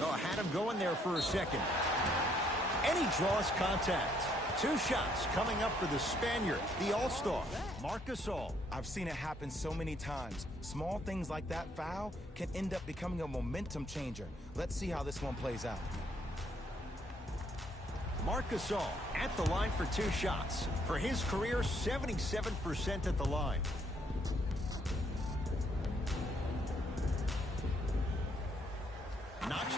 Oh, had him going there for a second. And he draws contact. 2 shots coming up for the Spaniard, the All-Star, Marc Gasol. I've seen it happen so many times. Small things like that foul can end up becoming a momentum changer. Let's see how this one plays out. Marc Gasol at the line for 2 shots. For his career, 77% at the line.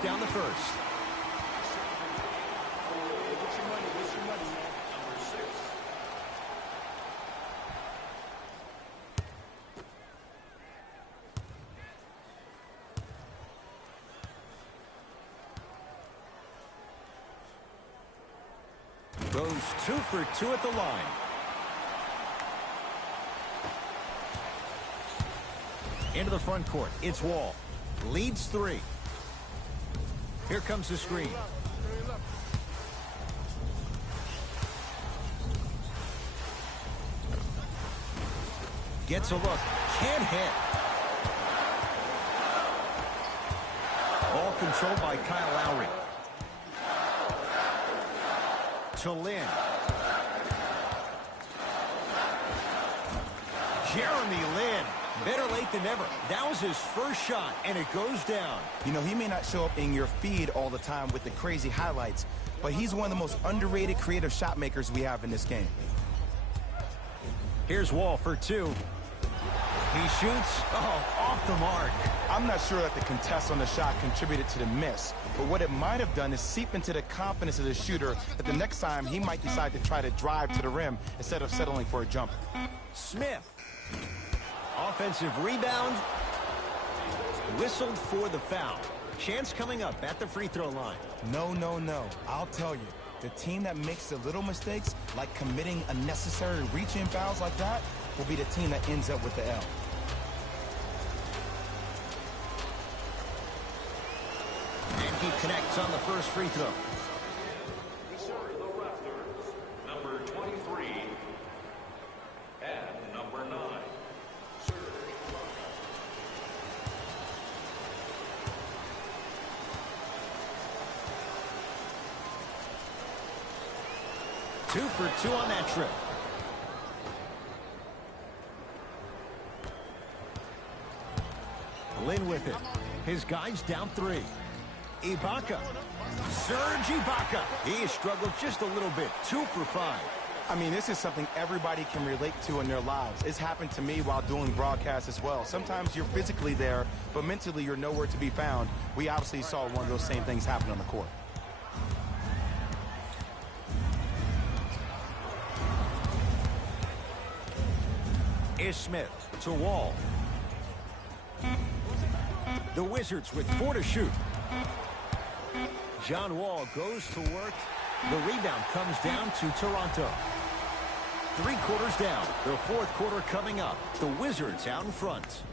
down the first. Goes 2 for 2 at the line. Into the front court. It's Wall. Leads 3. Here comes the screen. Gets a look. Can't hit. Ball controlled by Kyle Lowry. To Lin. Jeremy Lin. Better late than never. That was his first shot, and it goes down. You know, he may not show up in your feed all the time with the crazy highlights, but he's one of the most underrated creative shot makers we have in this game. Here's Wall for 2. He shoots. Oh, off the mark. I'm not sure that the contest on the shot contributed to the miss, but what it might have done is seep into the confidence of the shooter that the next time he might decide to try to drive to the rim instead of settling for a jumper. Smith. Offensive rebound. Whistled for the foul. Chance coming up at the free throw line. No, no, no. I'll tell you, the team that makes the little mistakes, like committing unnecessary reach-in fouls like that, will be the team that ends up with the L. And he connects on the first free throw. For the Raptors, number 23 and number 9. Serge Ibaka. 2 for 2 on that trip. Lin with it. His guy's down 3. Ibaka. Serge Ibaka. He has struggled just a little bit. 2 for 5. I mean, this is something everybody can relate to in their lives. It's happened to me while doing broadcasts as well. Sometimes you're physically there, but mentally you're nowhere to be found. We obviously saw one of those same things happen on the court. Is Smith to Wall. The Wizards with 4 to shoot. John Wall goes to work. The rebound comes down to Toronto. 3 quarters down. The fourth quarter coming up. The Wizards out in front.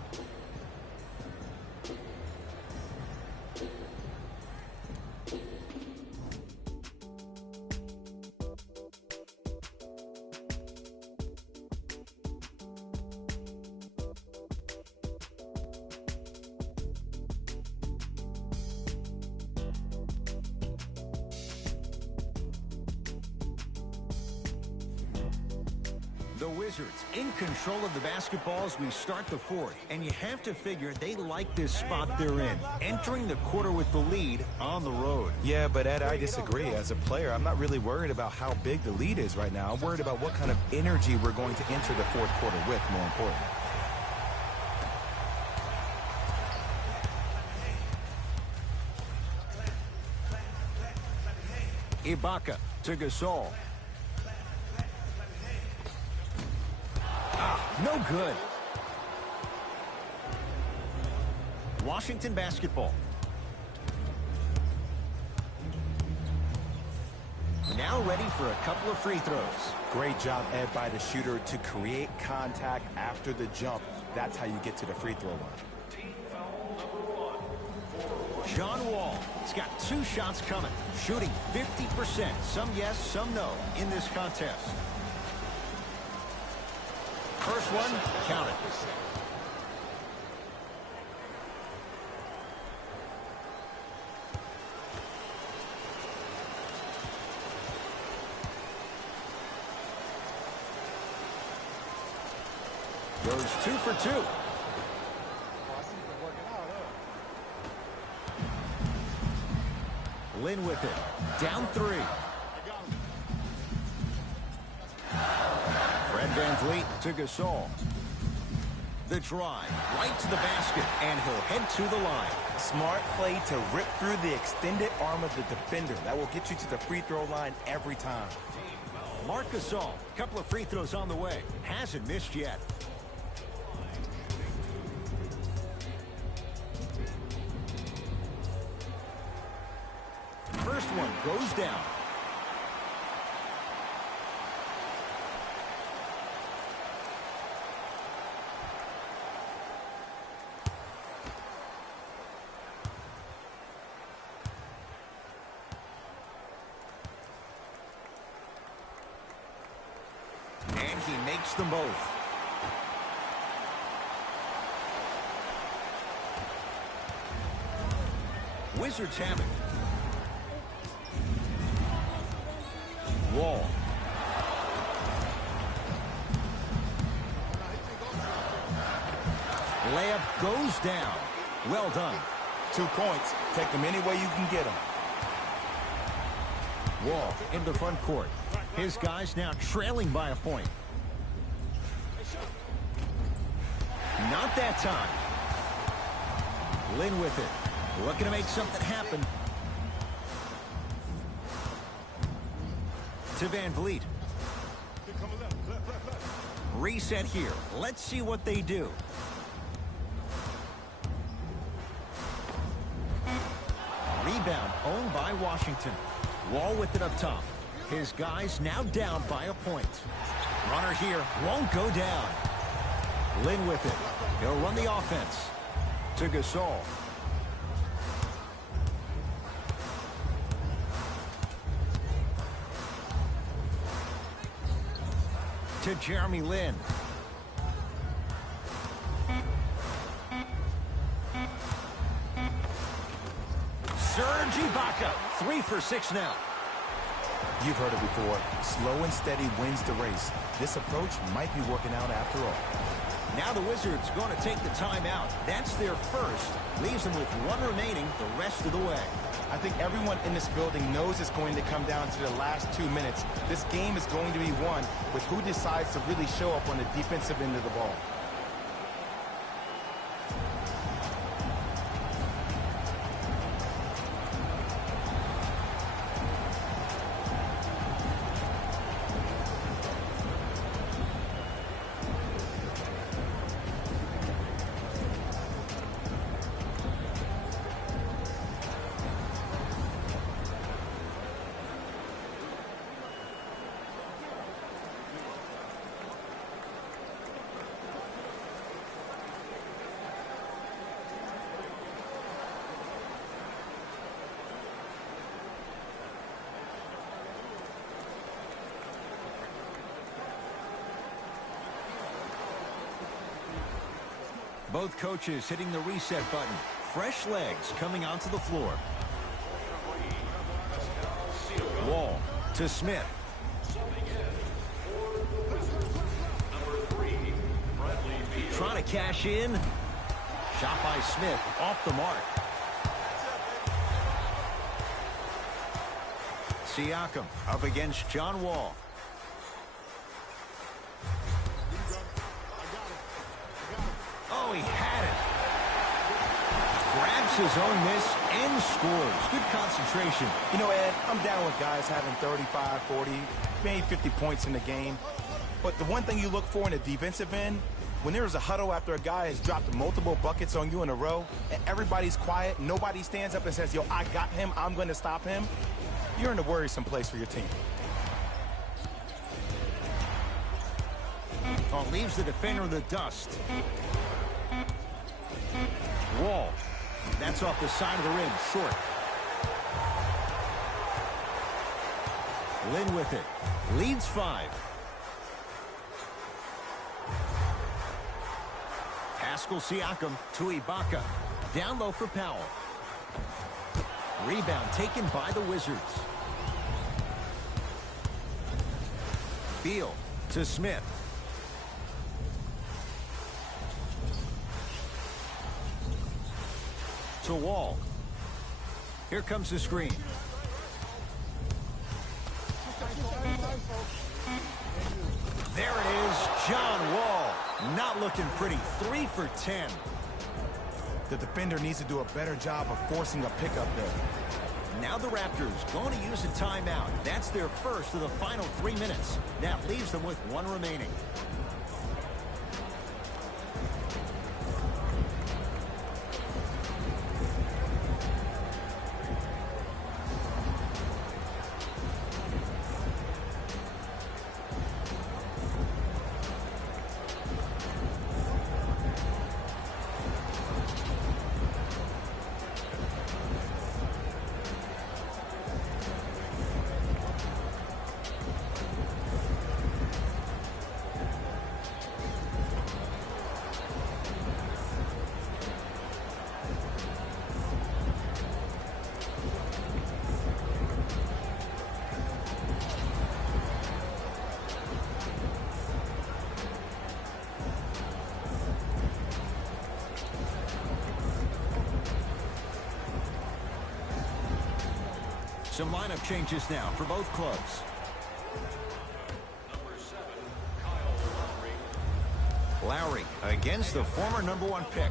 The Wizards in control of the basketball as we start the fourth. And you have to figure they like this spot they're in. Entering the quarter with the lead on the road. Yeah, but Ed, I disagree. As a player, I'm not really worried about how big the lead is right now. I'm worried about what kind of energy we're going to enter the fourth quarter with, more important. Ibaka to Gasol. No good. Washington basketball. Now ready for a couple of free throws. Great job, Ed, by the shooter to create contact after the jump. That's how you get to the free throw line. Team foul number 1. John Wall. He's got 2 shots coming. Shooting 50%. Some yes, some no in this contest. First one, count it. Goes 2 for 2. Lin with it. Down 3. Fred VanVleet to Gasol. The drive, right to the basket, and he'll head to the line. Smart play to rip through the extended arm of the defender. That will get you to the free throw line every time. Marc Gasol, a couple of free throws on the way. Hasn't missed yet. First one goes down. And he makes them both. Wizards have it. Wall. Layup goes down. Well done. 2 points. Take them any way you can get them. Wall in the front court. His guys now trailing by a point. Not that time. Lin with it. Looking to make something happen. To Van Vliet. Reset here. Let's see what they do. Rebound owned by Washington. Wall with it up top. His guys now down by a point. Runner here won't go down. Lin with it. He'll run the offense. To Gasol. To Jeremy Lin. Serge Ibaka, 3 for 6 now. You've heard it before. Slow and steady wins the race. This approach might be working out after all. Now the Wizards going to take the timeout. That's their first. Leaves them with one remaining the rest of the way. I think everyone in this building knows it's going to come down to the last 2 minutes. This game is going to be won with who decides to really show up on the defensive end of the ball. Both coaches hitting the reset button. Fresh legs coming onto the floor. Wall to Smith. Trying to cash in. Shot by Smith off the mark. Siakam up against John Wall. Oh, he had it. Grabs his own miss and scores. Good concentration. You know, Ed, I'm down with guys having 35, 40, maybe 50 points in the game. But the one thing you look for in a defensive end, when there's a huddle after a guy has dropped multiple buckets on you in a row, and everybody's quiet, nobody stands up and says, yo, I got him, I'm going to stop him, you're in a worrisome place for your team. Oh, leaves the defender in the dust. Wall. That's off the side of the rim. Short. Lin with it. Leads 5. Pascal Siakam to Ibaka. Down low for Powell. Rebound taken by the Wizards. Beal to Smith. To Wall. Here comes the screen. There it is, John Wall. Not looking pretty. 3 for 10. The defender needs to do a better job of forcing a pickup there. Now the Raptors going to use a timeout. That's their first of the final 3 minutes. That leaves them with 1 remaining. Some lineup changes now for both clubs. Number 7, Kyle Lowry. Lowry against the former #1 pick.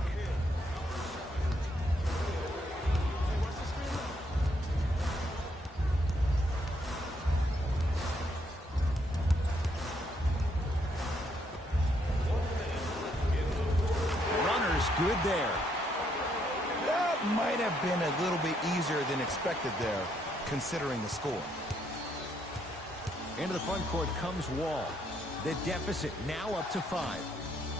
Runner's good there. That might have been a little bit easier than expected there, considering the score. Into the front court comes Wall. The deficit now up to 5.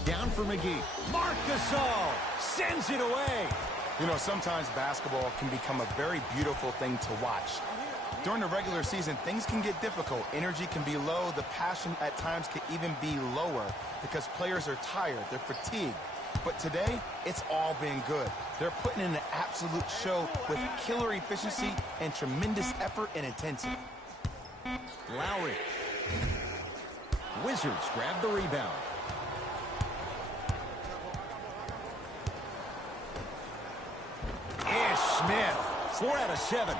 Down for McGee. Marc Gasol sends it away. You know, sometimes basketball can become a very beautiful thing to watch. During the regular season, things can get difficult. Energy can be low. The passion at times can even be lower because players are tired. They're fatigued. But today, it's all been good. They're putting in an absolute show with killer efficiency and tremendous effort and intensity. Lowry. Wizards grab the rebound. Ish Smith. 4 out of 7.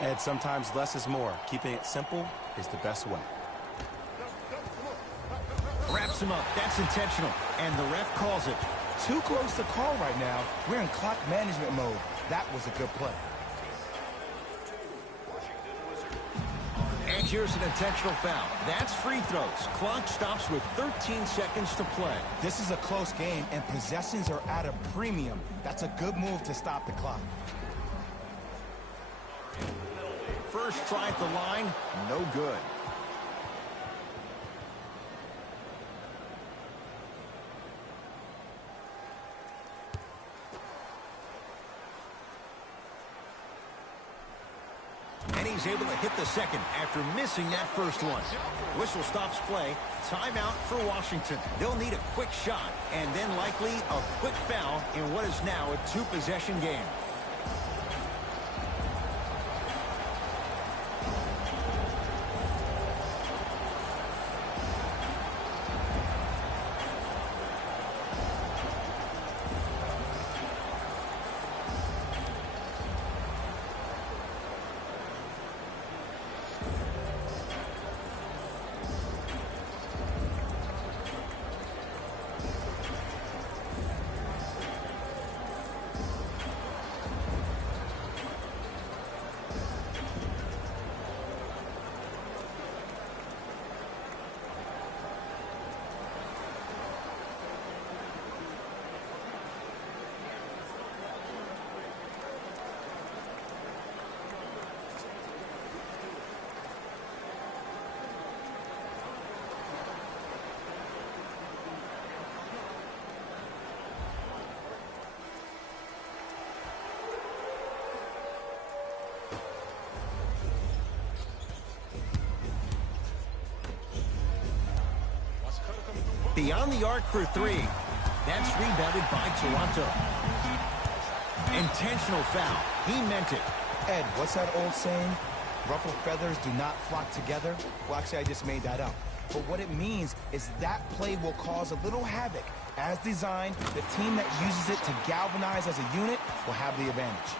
And sometimes less is more. Keeping it simple is the best way. Wraps him up. That's intentional. And the ref calls it. Too close to call right now. We're in clock management mode. That was a good play. And here's an intentional foul. That's free throws. Clock stops with 13 seconds to play. This is a close game, and possessions are at a premium. That's a good move to stop the clock. First try at the line, no good. And he's able to hit the second after missing that first one. Whistle stops play. Timeout for Washington. They'll need a quick shot and then likely a quick foul in what is now a 2-possession game. Beyond the arc for 3. That's rebounded by Toronto. Intentional foul. He meant it. Ed, what's that old saying? Ruffled feathers do not flock together? Well, actually, I just made that up. But what it means is that play will cause a little havoc. As designed, the team that uses it to galvanize as a unit will have the advantage.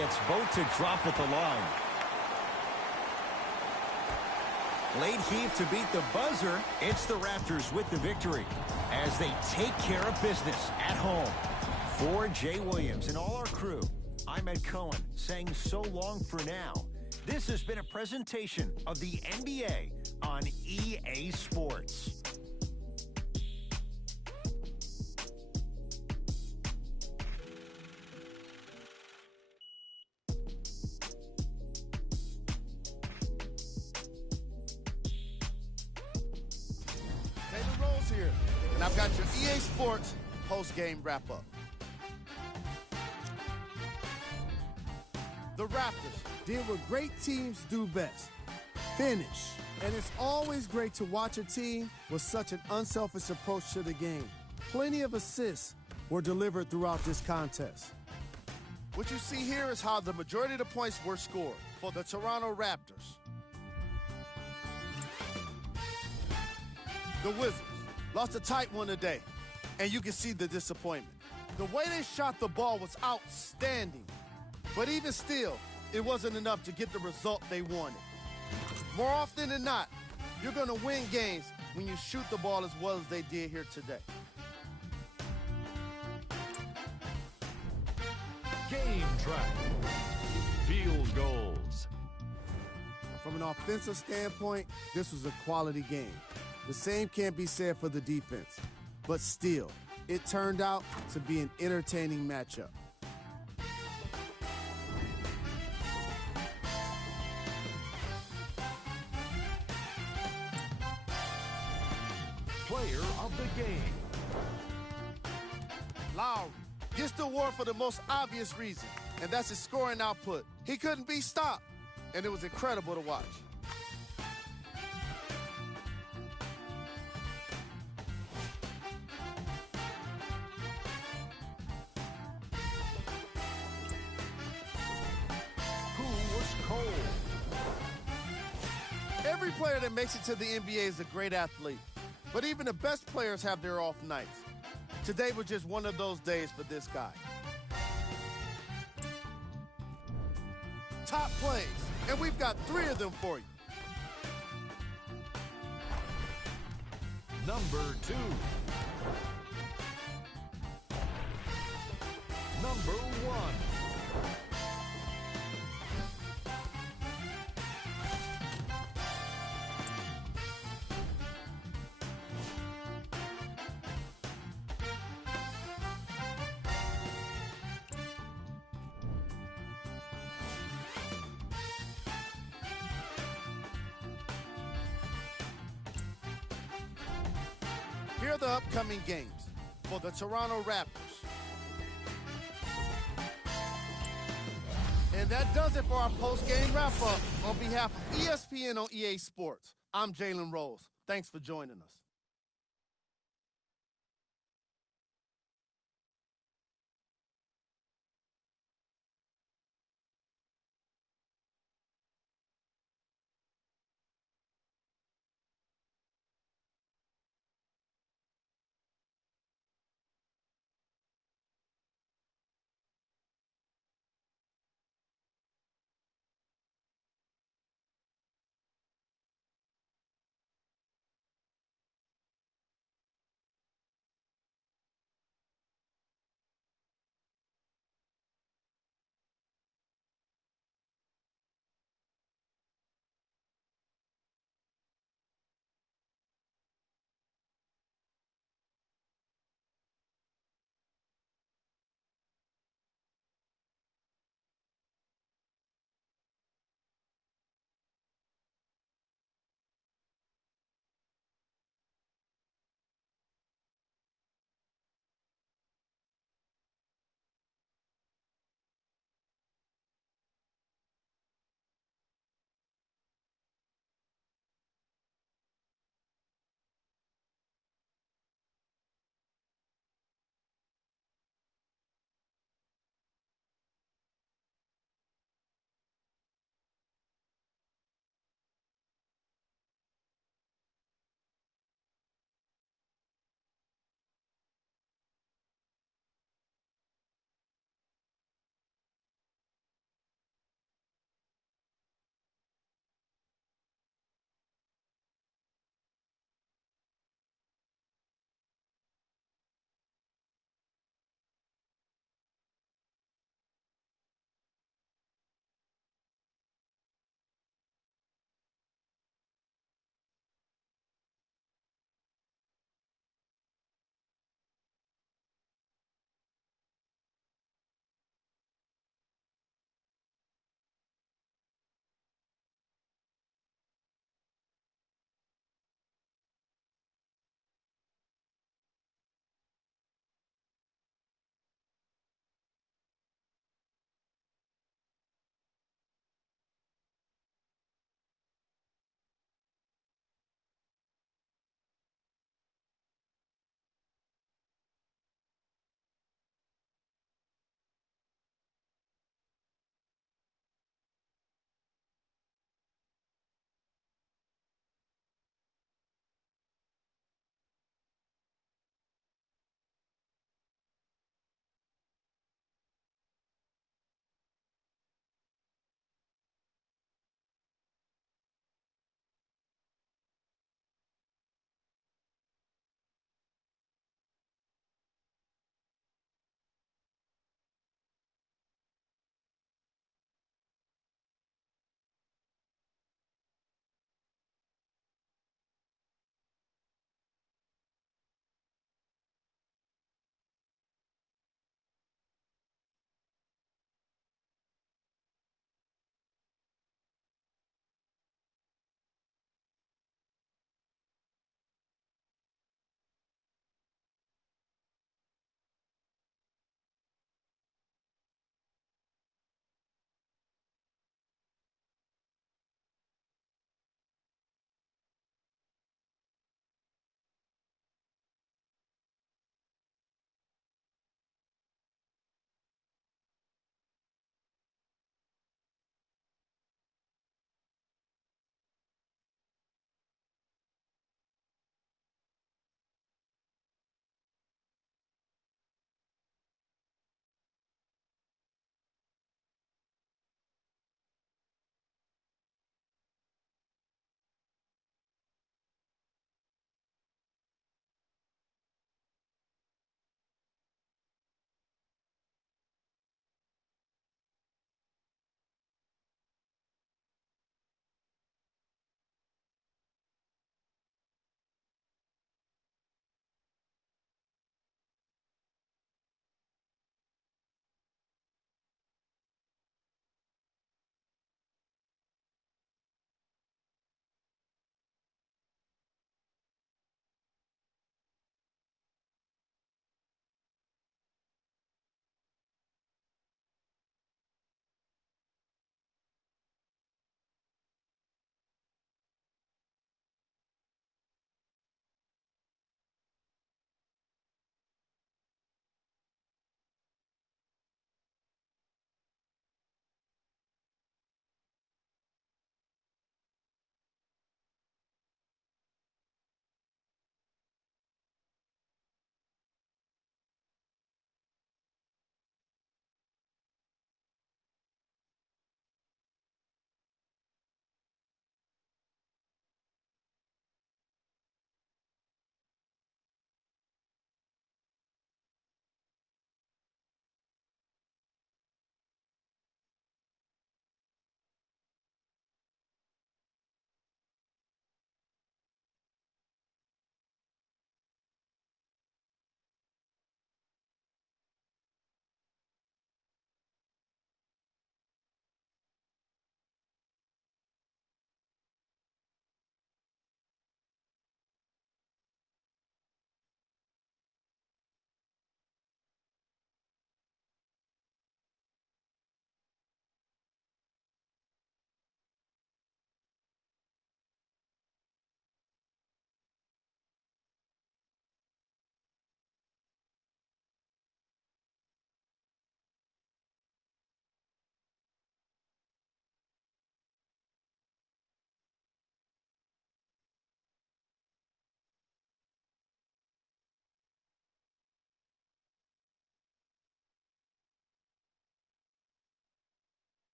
gets both to drop at the line. Late heave to beat the buzzer. It's the Raptors with the victory as they take care of business at home. For Jay Williams and all our crew, I'm Ed Cohen saying so long for now. This has been a presentation of the NBA on EA Sports. Jalen Rose here, and I've got your EA Sports post-game wrap-up. The Raptors did what great teams do best, finish. And it's always great to watch a team with such an unselfish approach to the game. Plenty of assists were delivered throughout this contest. What you see here is how the majority of the points were scored for the Toronto Raptors. The Wizards lost a tight one today, and you can see the disappointment. The way they shot the ball was outstanding, but even still, it wasn't enough to get the result they wanted. More often than not, you're going to win games when you shoot the ball as well as they did here today. Game track. Field goals. From an offensive standpoint, this was a quality game. The same can't be said for the defense, but still, it turned out to be an entertaining matchup. Player of the game. Lowry gets the award for the most obvious reason, and that's his scoring output. He couldn't be stopped, and it was incredible to watch. Who was cold? Every player that makes it to the NBA is a great athlete, but even the best players have their off nights. Today was just one of those days for this guy. Top plays, and we've got 3 of them for you. Number 2. Number 1. Here are the upcoming games for the Toronto Raptors. And that does it for our post-game wrap-up. On behalf of ESPN on EA Sports, I'm Jalen Rose. Thanks for joining us.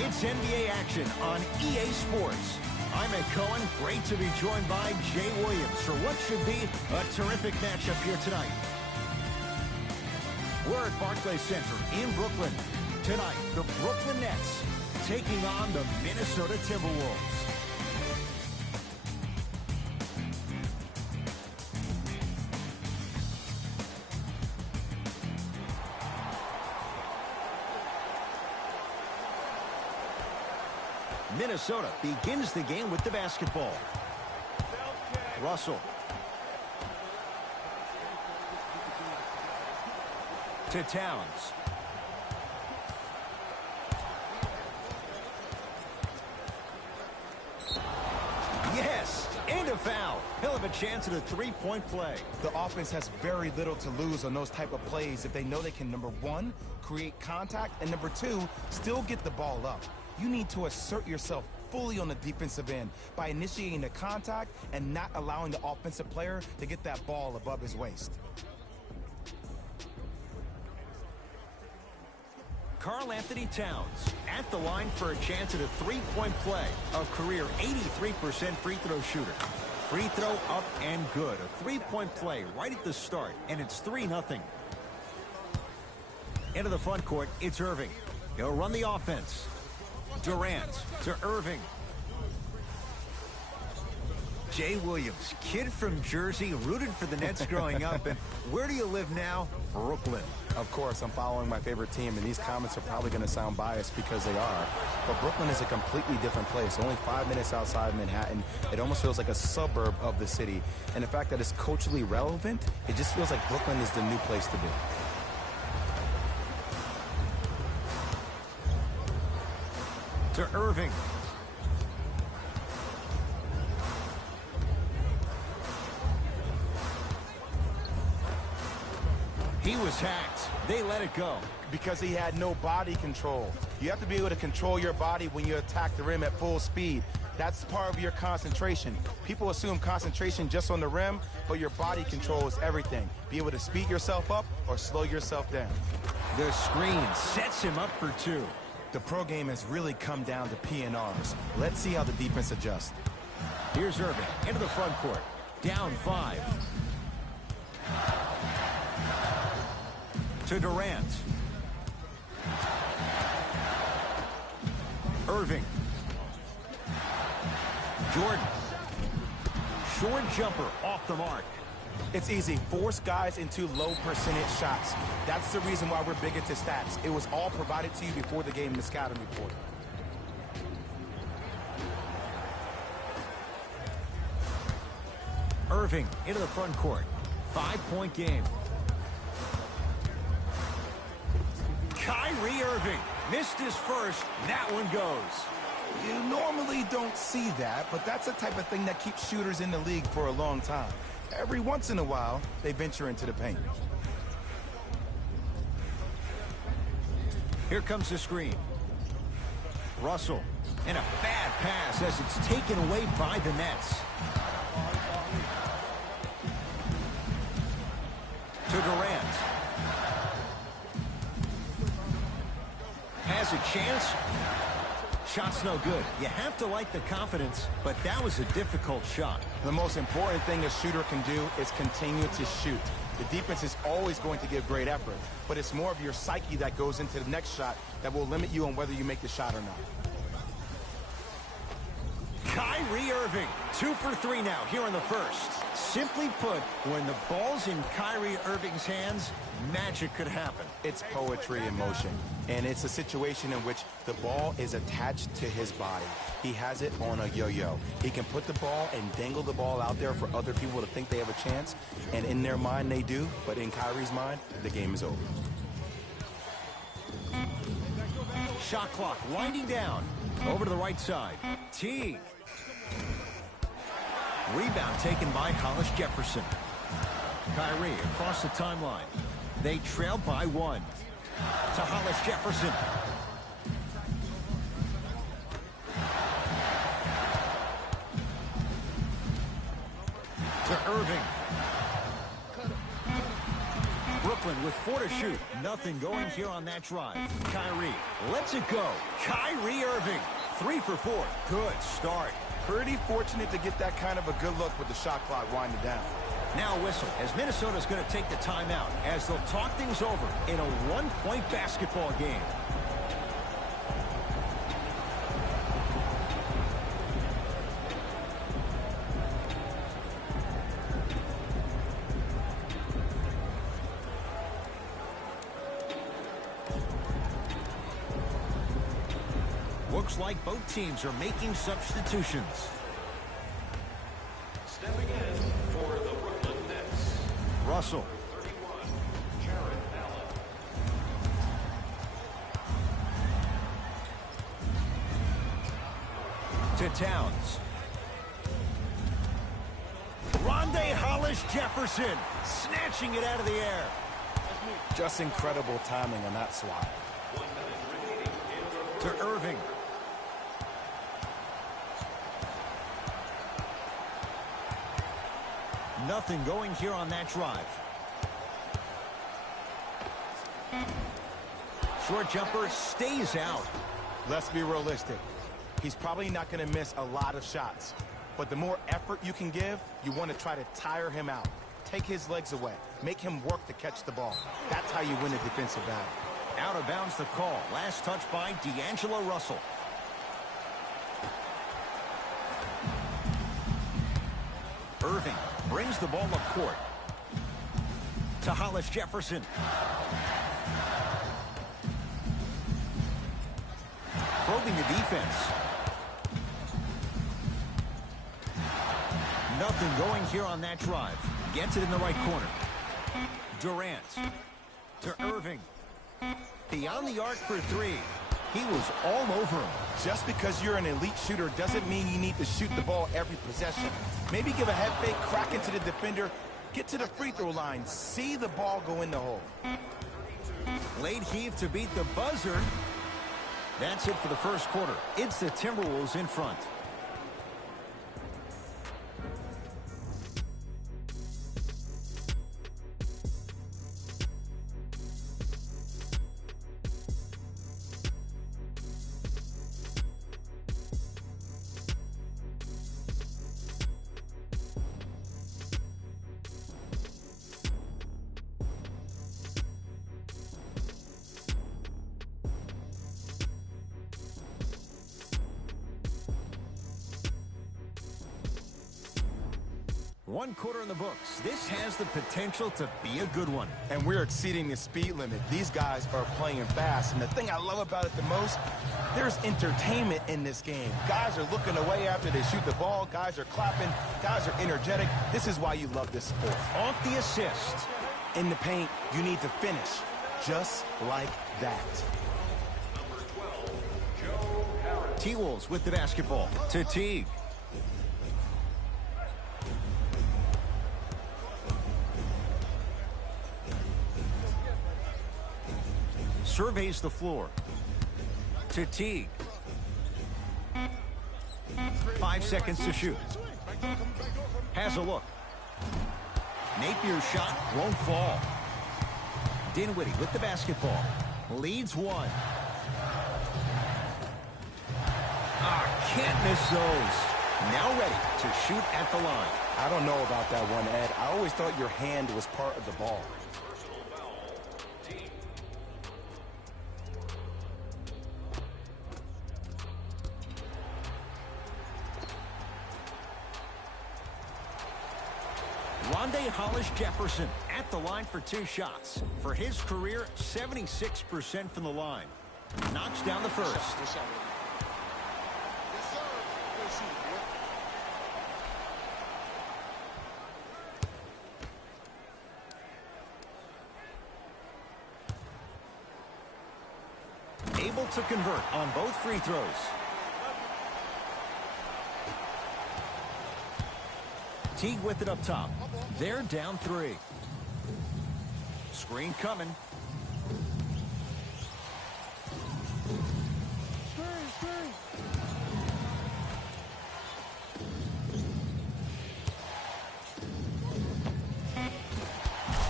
It's NBA action on EA Sports. I'm Ed Cohen. Great to be joined by Jay Williams for what should be a terrific matchup here tonight. We're at Barclays Center in Brooklyn. Tonight, the Brooklyn Nets taking on the Minnesota Timberwolves. Minnesota begins the game with the basketball. Russell. To Towns. Yes, and a foul. He'll have a chance at a three-point play. The offense has very little to lose on those type of plays if they know they can, number one, create contact, and number two, still get the ball up. You need to assert yourself fully on the defensive end by initiating the contact and not allowing the offensive player to get that ball above his waist. Karl-Anthony Towns at the line for a chance at a three-point play. A career 83% free throw shooter. Free throw up and good. A three-point play right at the start, and it's 3-0. Into the front court, it's Irving. He'll run the offense. Durant to Irving. Jay Williams, kid from Jersey, rooted for the Nets growing up. And where do you live now? Brooklyn. Of course, I'm following my favorite team, and these comments are probably going to sound biased because they are. But Brooklyn is a completely different place. Only 5 minutes outside Manhattan. It almost feels like a suburb of the city. And the fact that it's culturally relevant, it just feels like Brooklyn is the new place to be. To Irving. He was hacked. They let it go. Because he had no body control. You have to be able to control your body when you attack the rim at full speed. That's part of your concentration. People assume concentration just on the rim, but your body control is everything. Be able to speed yourself up or slow yourself down. The screen sets him up for two. The pro game has really come down to PNRs. Let's see how the defense adjusts. Here's Irving into the front court. Down 5. To Durant. Irving. Jordan. Short jumper off the mark. It's easy. Force guys into low percentage shots. That's the reason why we're big into stats. It was all provided to you before the game in the scouting report. Irving into the front court. 5-point game. Kyrie Irving missed his first. That one goes. You normally don't see that, but that's the type of thing that keeps shooters in the league for a long time. Every once in a while, they venture into the paint. Here comes the screen. Russell. And a bad pass as it's taken away by the Nets. To Durant. Has a chance. Shot's no good. You have to like the confidence, but that was a difficult shot. The most important thing a shooter can do is continue to shoot. The defense is always going to give great effort, but it's more of your psyche that goes into the next shot that will limit you on whether you make the shot or not. Kyrie Irving, 2 for 3 now here in the first. Simply put, when the ball's in Kyrie Irving's hands, magic could happen. It's poetry in motion, and it's a situation in which the ball is attached to his body. He has it on a yo-yo. He can put the ball and dangle the ball out there for other people to think they have a chance, and in their mind they do, but in Kyrie's mind, the game is over. Shot clock winding down. Over to the right side. Teague. Rebound taken by Hollis Jefferson. Kyrie across the timeline. They trail by 1. To Hollis Jefferson. To Irving. Brooklyn with 4 to shoot. Nothing going here on that drive. Kyrie lets it go. Kyrie Irving. 3 for 4. Good start. Pretty fortunate to get that kind of a good look with the shot clock winding down. Now a whistle as Minnesota's going to take the timeout as they'll talk things over in a 1-point basketball game. Looks like both teams are making substitutions. Stepping in for the Brooklyn Nets. Russell. 31, Jarrett Allen. To Towns. Rondé Hollis Jefferson snatching it out of the air. Just incredible timing on that swat. 1 minute remaining in the To Irving. Nothing going here on that drive. Short jumper stays out. Let's be realistic. He's probably not going to miss a lot of shots. But the more effort you can give, you want to try to tire him out. Take his legs away. Make him work to catch the ball. That's how you win a defensive battle. Out of bounds the call. Last touch by D'Angelo Russell. Irving brings the ball up court. To Hollis Jefferson. Probing the defense. Nothing going here on that drive. Gets it in the right corner. Durant. To Irving. Beyond the arc for 3. He was all over him. Just because you're an elite shooter doesn't mean you need to shoot the ball every possession. Maybe give a head fake, crack into the defender, get to the free throw line, see the ball go in the hole. Late heave to beat the buzzer. That's it for the first quarter. It's the Timberwolves in front. One quarter in the books. This has the potential to be a good one. And we're exceeding the speed limit. These guys are playing fast, and the thing I love about it the most, there's entertainment in this game. Guys are looking away after they shoot the ball. Guys are clapping. Guys are energetic. This is why you love this sport. Off the assist. In the paint, you need to finish just like that. Number 12, Joe Harris. T-Wolves with the basketball to Teague. Surveys the floor. To Teague. 5 seconds to shoot. Has a look. Napier's shot won't fall. Dinwiddie with the basketball. Leads one. Can't miss those. Now ready to shoot at the line. I don't know about that one, Ed. I always thought your hand was part of the ball. Personal foul. Team. Rondé Hollis-Jefferson at the line for 2 shots. For his career, 76% from the line. Knocks down the first. Able to convert on both free throws. Teague with it up top. They're down 3. Screen coming.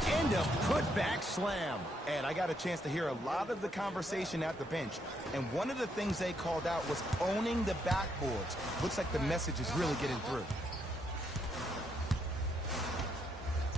And a putback slam. And I got a chance to hear a lot of the conversation at the bench. And one of the things they called out was owning the backboards. Looks like the message is really getting through.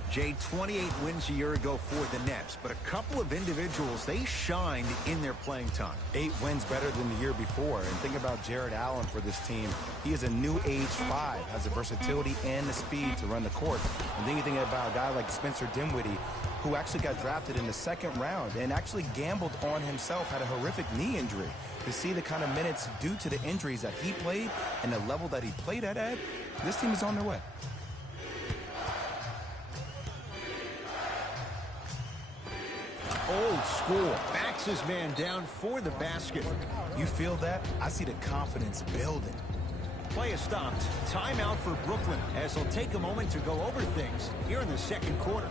Jay, 28 wins a year ago for the Nets, but a couple of individuals, they shined in their playing time. 8 wins better than the year before. And think about Jared Allen for this team. He is a new age 5, has the versatility and the speed to run the court. And then you think about a guy like Spencer Dinwiddie, who actually got drafted in the 2nd round and actually gambled on himself, had a horrific knee injury. To see the kind of minutes due to the injuries that he played and the level that he played at, Ed, this team is on their way. Old school. Backs his man down for the basket. You feel that? I see the confidence building. Play is stopped. Timeout for Brooklyn as they'll take a moment to go over things here in the 2nd quarter.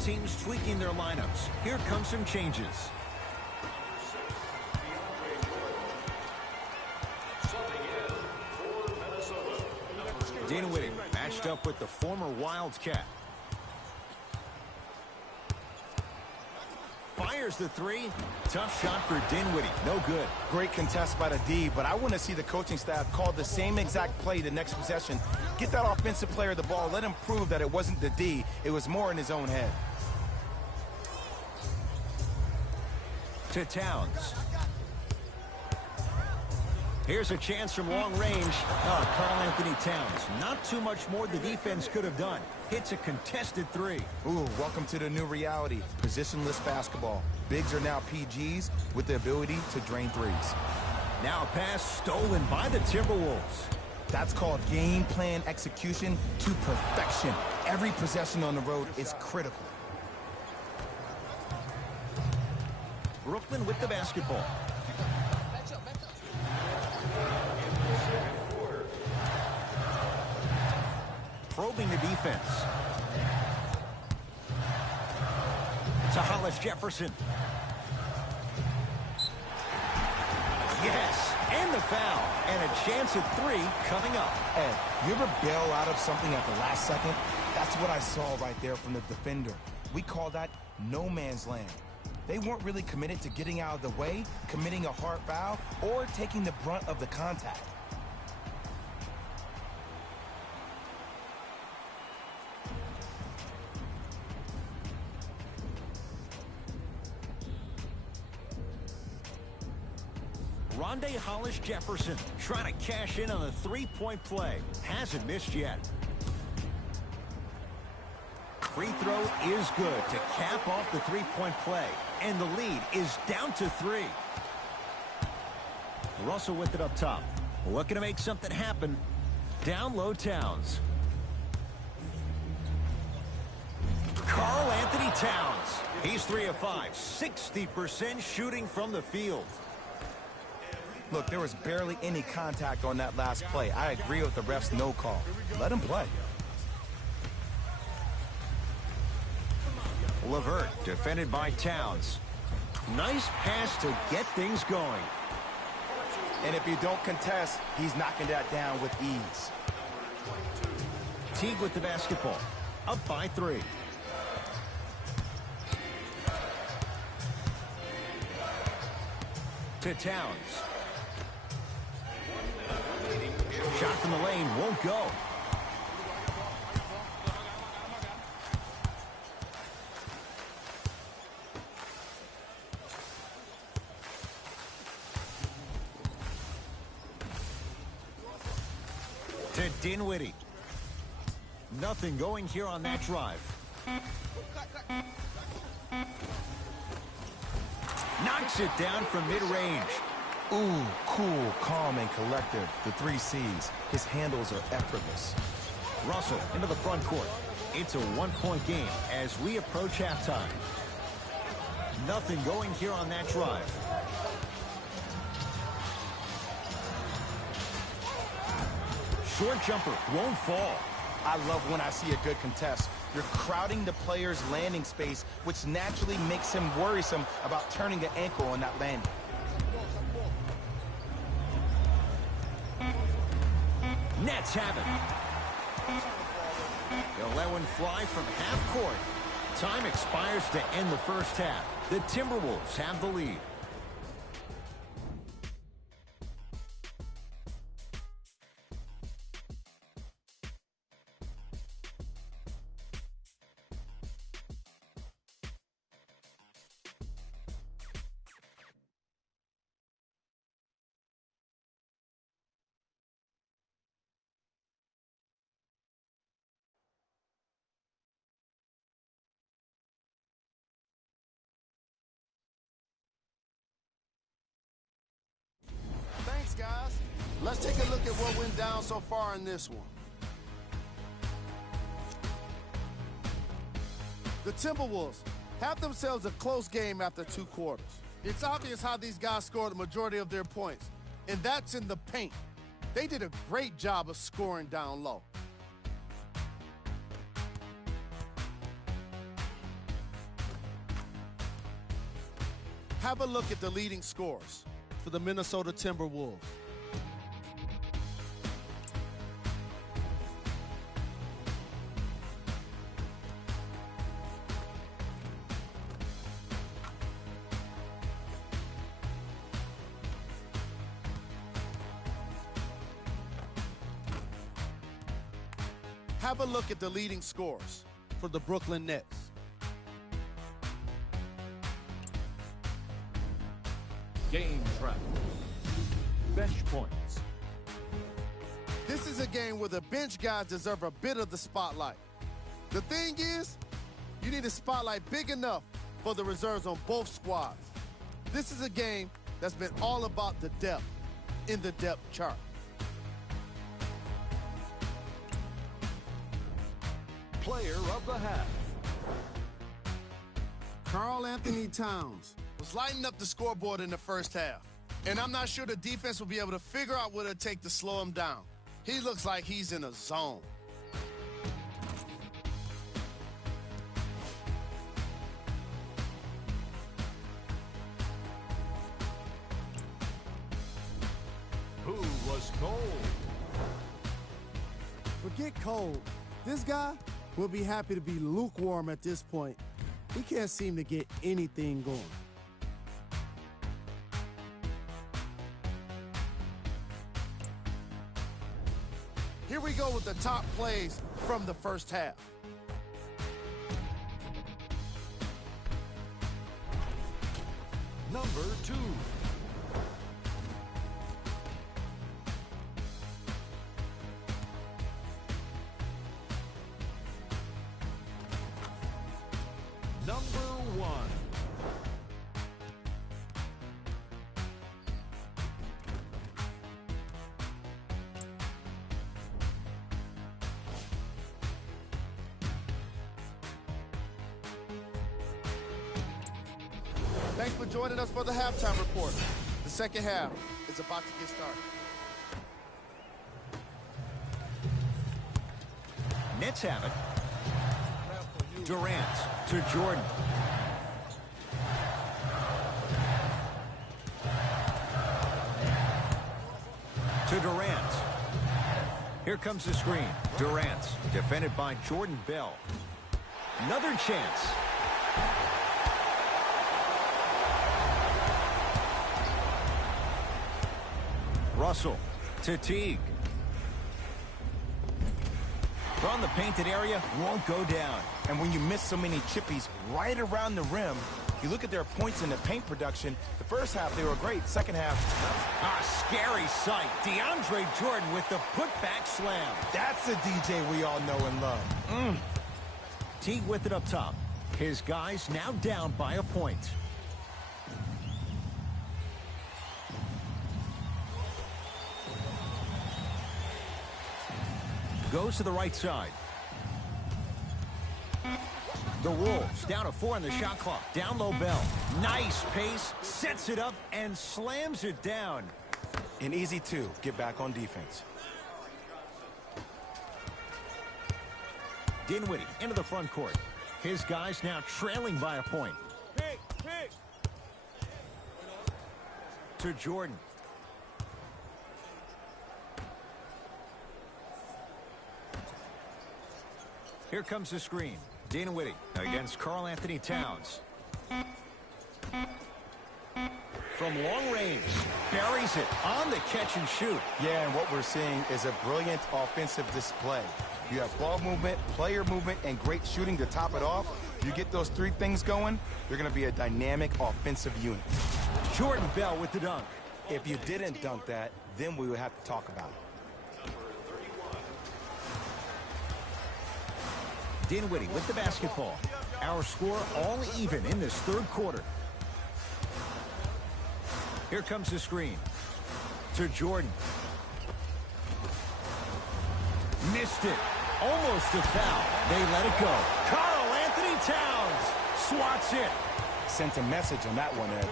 Teams tweaking their lineups. Here come some changes. Dinwiddie matched up with the former Wildcat. Fires the 3. Tough shot for Dinwiddie. No good. Great contest by the D, but I want to see the coaching staff call the same exact play the next possession. Get that offensive player the ball. Let him prove that it wasn't the D. It was more in his own head. To Towns. Here's a chance from long range. Karl-Anthony Towns. Not too much more the defense could have done. Hits a contested 3. Ooh, welcome to the new reality. Positionless basketball. Bigs are now PGs with the ability to drain 3s. Now a pass stolen by the Timberwolves. That's called game plan execution to perfection. Every possession on the road is critical. Brooklyn with the basketball. Probing the defense. To Hollis-Jefferson. Yes, and the foul. And a chance at 3 coming up. Ed, you ever bail out of something at the last second? That's what I saw right there from the defender. We call that no man's land. They weren't really committed to getting out of the way, committing a hard foul, or taking the brunt of the contact. Rondé Hollis Jefferson trying to cash in on a three-point play. Hasn't missed yet. Free throw is good to cap off the three-point play. And the lead is down to 3. Russell with it up top. Looking to make something happen. Down low, Towns. Karl Anthony Towns. He's 3 of 5. 60% shooting from the field. Look, there was barely any contact on that last play. I agree with the ref's no call. Let him play. LeVert defended by Towns. Nice pass to get things going. And if you don't contest, he's knocking that down with ease. Teague with the basketball. Up by 3. To Towns. Shot from the lane won't go. To Dinwiddie. Nothing going here on that drive. Knocks it down from mid-range. Ooh, cool, calm, and collective. The 3 C's. His handles are effortless. Russell into the front court. It's a one-point game as we approach halftime. Nothing going here on that drive. Short jumper won't fall. I love when I see a good contest. You're crowding the player's landing space, which naturally makes him worrisome about turning the ankle on that landing. Nets have it. They'll let one fly from half court. Time expires to end the first half. The Timberwolves have the lead. Thanks, guys. Let's take a look at what went down so far in this one. The Timberwolves have themselves a close game after 2 quarters. It's obvious how these guys scored the majority of their points, and that's in the paint. They did a great job of scoring down low. Have a look at the leading scorers for the Minnesota Timberwolves. Have a look at the leading scorers for the Brooklyn Nets. Game track. Bench points. This is a game where the bench guys deserve a bit of the spotlight. The thing is, you need a spotlight big enough for the reserves on both squads. This is a game that's been all about the depth in the depth chart. Player of the half. Karl Anthony Towns was lighting up the scoreboard in the first half. And I'm not sure the defense will be able to figure out what it'll take to slow him down. He looks like he's in a zone. Who was cold? Forget cold. This guy will be happy to be lukewarm at this point. He can't seem to get anything going. Here we go with the top plays from the first half. Number 2. number 1. Thanks for joining us for the halftime report. The second half is about to get started. Nets have it. Durant to Jordan. To Durant. Here comes the screen. Durant, defended by Jordan Bell. Another chance. Russell to Teague. From the painted area, won't go down. And when you miss so many chippies right around the rim, you look at their points in the paint production. The first half, they were great. Second half, A scary sight. DeAndre Jordan with the putback slam. that's a DJ we all know and love. Teague with it up top. His guys now down by a point. Goes to the right side. The Wolves down to 4 on the shot clock. Down low Bell. Nice pace. Sets it up and slams it down. An easy 2, get back on defense. Dinwiddie into the front court. His guys now trailing by a point. To Jordan. Here comes the screen. Dinwiddie against Karl Anthony Towns. From long range, buries it on the catch and shoot. Yeah, and what we're seeing is a brilliant offensive display. You have ball movement, player movement, and great shooting to top it off. You get those 3 things going, you're going to be a dynamic offensive unit. Jordan Bell with the dunk. If you didn't dunk that, then we would have to talk about it. Dinwiddie with the basketball. Our score all even in this third quarter. Here comes the screen. To Jordan. Missed it. Almost a foul. They let it go. Karl Anthony Towns swats it. Sent a message on that one, Ed.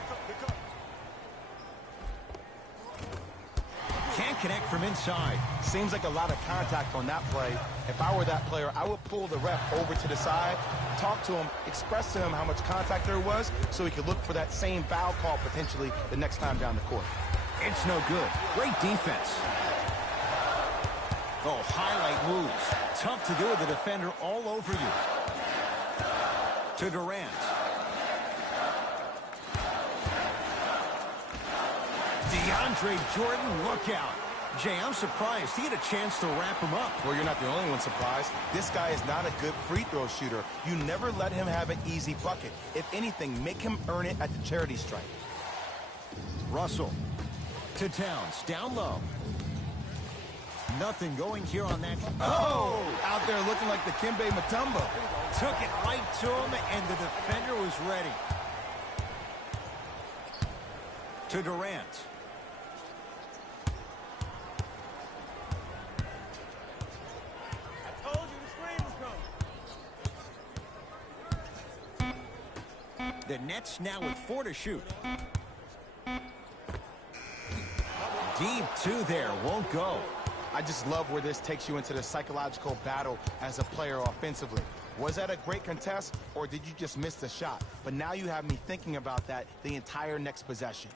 Can't connect from inside. Seems like a lot of contact on that play. If I were that player, I would pull the ref over to the side, talk to him, express to him how much contact there was so he could look for that same foul call potentially the next time down the court. It's no good. Great defense. Oh, highlight moves. Tough to do with the defender all over you. To Durant. DeAndre Jordan, look out. Jay, I'm surprised he had a chance to wrap him up. Well, you're not the only one surprised. This guy is not a good free throw shooter. You never let him have an easy bucket. If anything, make him earn it at the charity stripe. Russell to Towns, down low. Nothing going here on that. Oh! Out there looking like the Kimbe Mutombo. Took it right to him, and the defender was ready. To Durant. The Nets now with 4 to shoot. Deep 2 there, won't go. I just love where this takes you into the psychological battle as a player offensively. Was that a great contest, or did you just miss the shot? But now you have me thinking about that the entire next possession.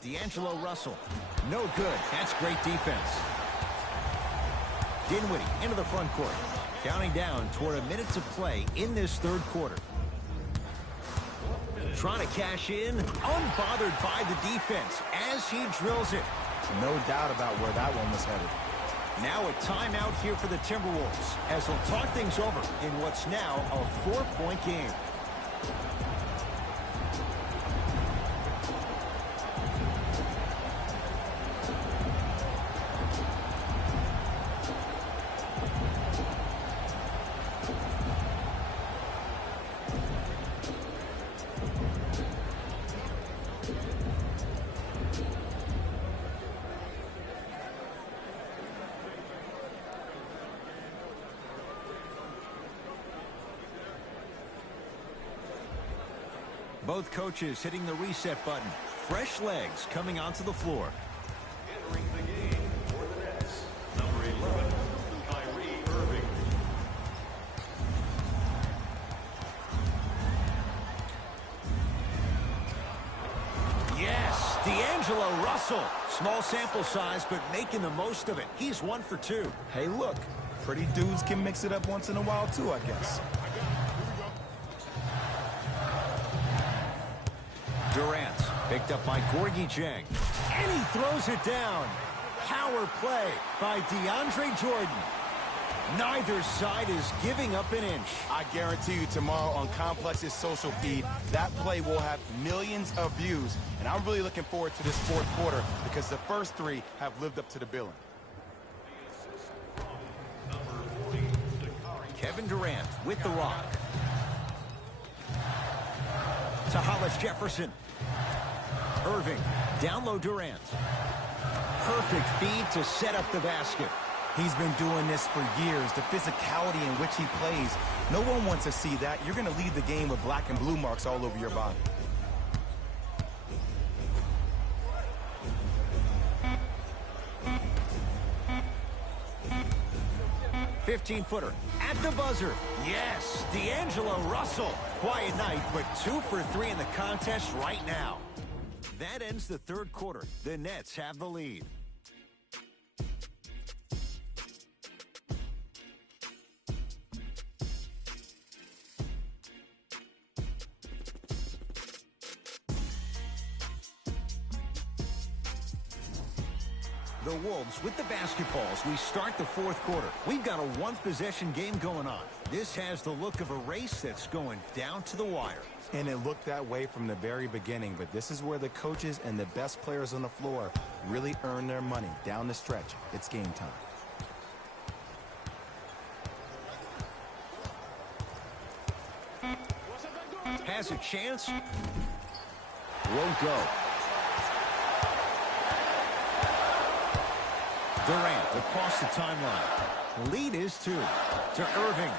D'Angelo Russell, no good. That's great defense. Dinwiddie into the front court. Counting down toward a minute to play in this third quarter. Trying to cash in, unbothered by the defense as he drills it. No doubt about where that one was headed. Now a timeout here for the Timberwolves as they'll talk things over in what's now a 4-point game. Both coaches hitting the reset button. Fresh legs coming onto the floor. Entering the game for the Nets, number 11, Kyrie Irving. Yes, D'Angelo Russell. Small sample size, but making the most of it. He's 1 for 2. Hey, look, pretty dudes can mix it up once in a while too, I guess. Durant picked up by Gorgui Dieng, and he throws it down. Power play by DeAndre Jordan. Neither side is giving up an inch. I guarantee you tomorrow on Complex's social feed, that play will have millions of views. And I'm really looking forward to this fourth quarter because the first three have lived up to the billing. Kevin Durant with the rock. To Hollis Jefferson. Irving, down low Durant. Perfect feed to set up the basket. He's been doing this for years. The physicality in which he plays. No one wants to see that. You're going to lead the game with black and blue marks all over your body. $15-footer at the buzzer. Yes, D'Angelo Russell. Quiet night, but 2 for 3 in the contest right now. That ends the third quarter. The Nets have the lead. The Wolves with the basketballs. We start the fourth quarter. We've got a one-possession game going on. This has the look of a race that's going down to the wire. And it looked that way from the very beginning, but this is where the coaches and the best players on the floor really earn their money. Down the stretch, it's game time. Has a chance. Won't go. Durant across the timeline. Lead is 2 to Irving.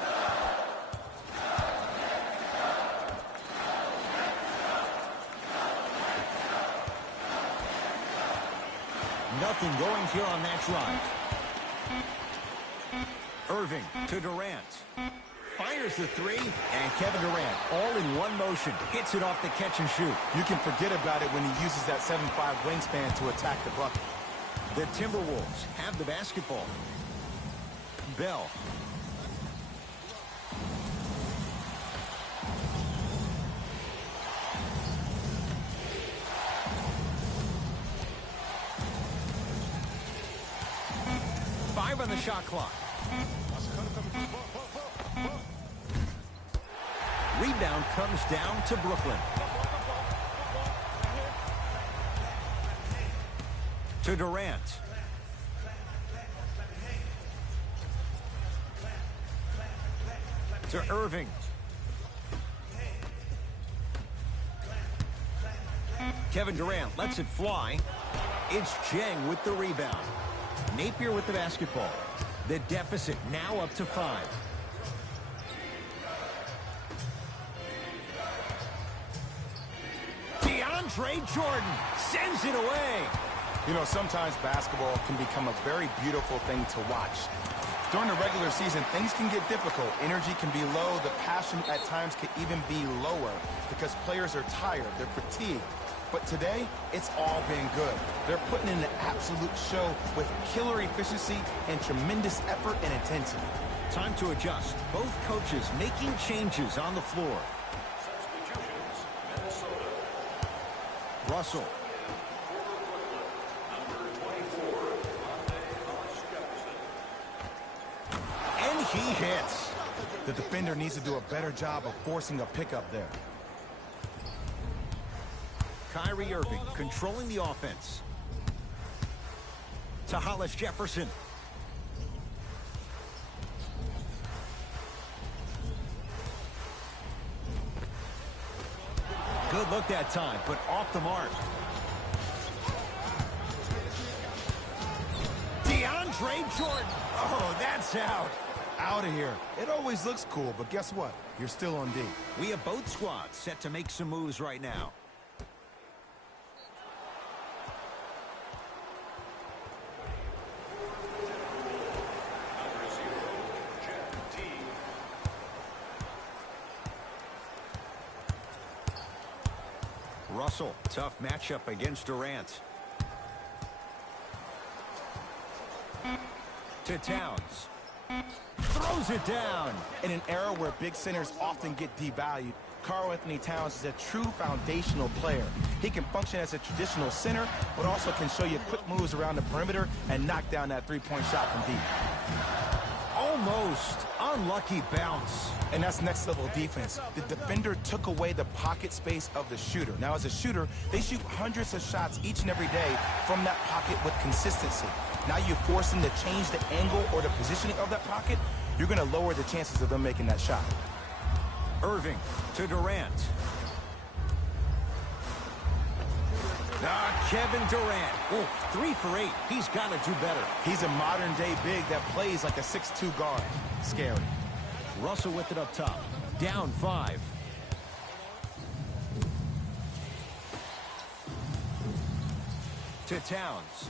Nothing going here on that drive. Irving to Durant. Fires the 3, and Kevin Durant, all in one motion, hits it off the catch and shoot. You can forget about it when he uses that 7'5" wingspan to attack the bucket. The Timberwolves have the basketball. Bell. Five on the shot clock. Rebound comes down to Brooklyn. To Durant. To Irving. Kevin Durant lets it fly. It's Dieng with the rebound. Napier with the basketball. The deficit now up to 5. DeAndre Jordan sends it away. You know, sometimes basketball can become a very beautiful thing to watch. During the regular season, things can get difficult. Energy can be low. The passion at times can even be lower because players are tired. They're fatigued. But today, it's all been good. They're putting in an absolute show with killer efficiency and tremendous effort and intensity. Time to adjust. Both coaches making changes on the floor. Substitutions, Minnesota. Russell. Number 24, Hollis Jefferson. And he hits. The defender needs to do a better job of forcing a pickup there. Kyrie Irving controlling the offense. To Hollis Jefferson. Good look that time, but off the mark. DeAndre Jordan. Oh, that's out. Out of here. It always looks cool, but guess what? You're still on D. We have both squads set to make some moves right now. Russell, tough matchup against Durant. To Towns. Throws it down. In an era where big centers often get devalued, Karl-Anthony Towns is a true foundational player. He can function as a traditional center, but also can show you quick moves around the perimeter and knock down that three-point shot from deep. Almost unlucky bounce. And that's next-level defense. The defender took away the pocket space of the shooter. Now, as a shooter, they shoot hundreds of shots each and every day from that pocket with consistency. Now you force them to change the angle or the positioning of that pocket, you're going to lower the chances of them making that shot. Irving to Durant. Kevin Durant. Oh, 3 for 8. He's got to do better. He's a modern-day big that plays like a 6'2 guard. Scary. Russell with it up top. Down 5. To Towns.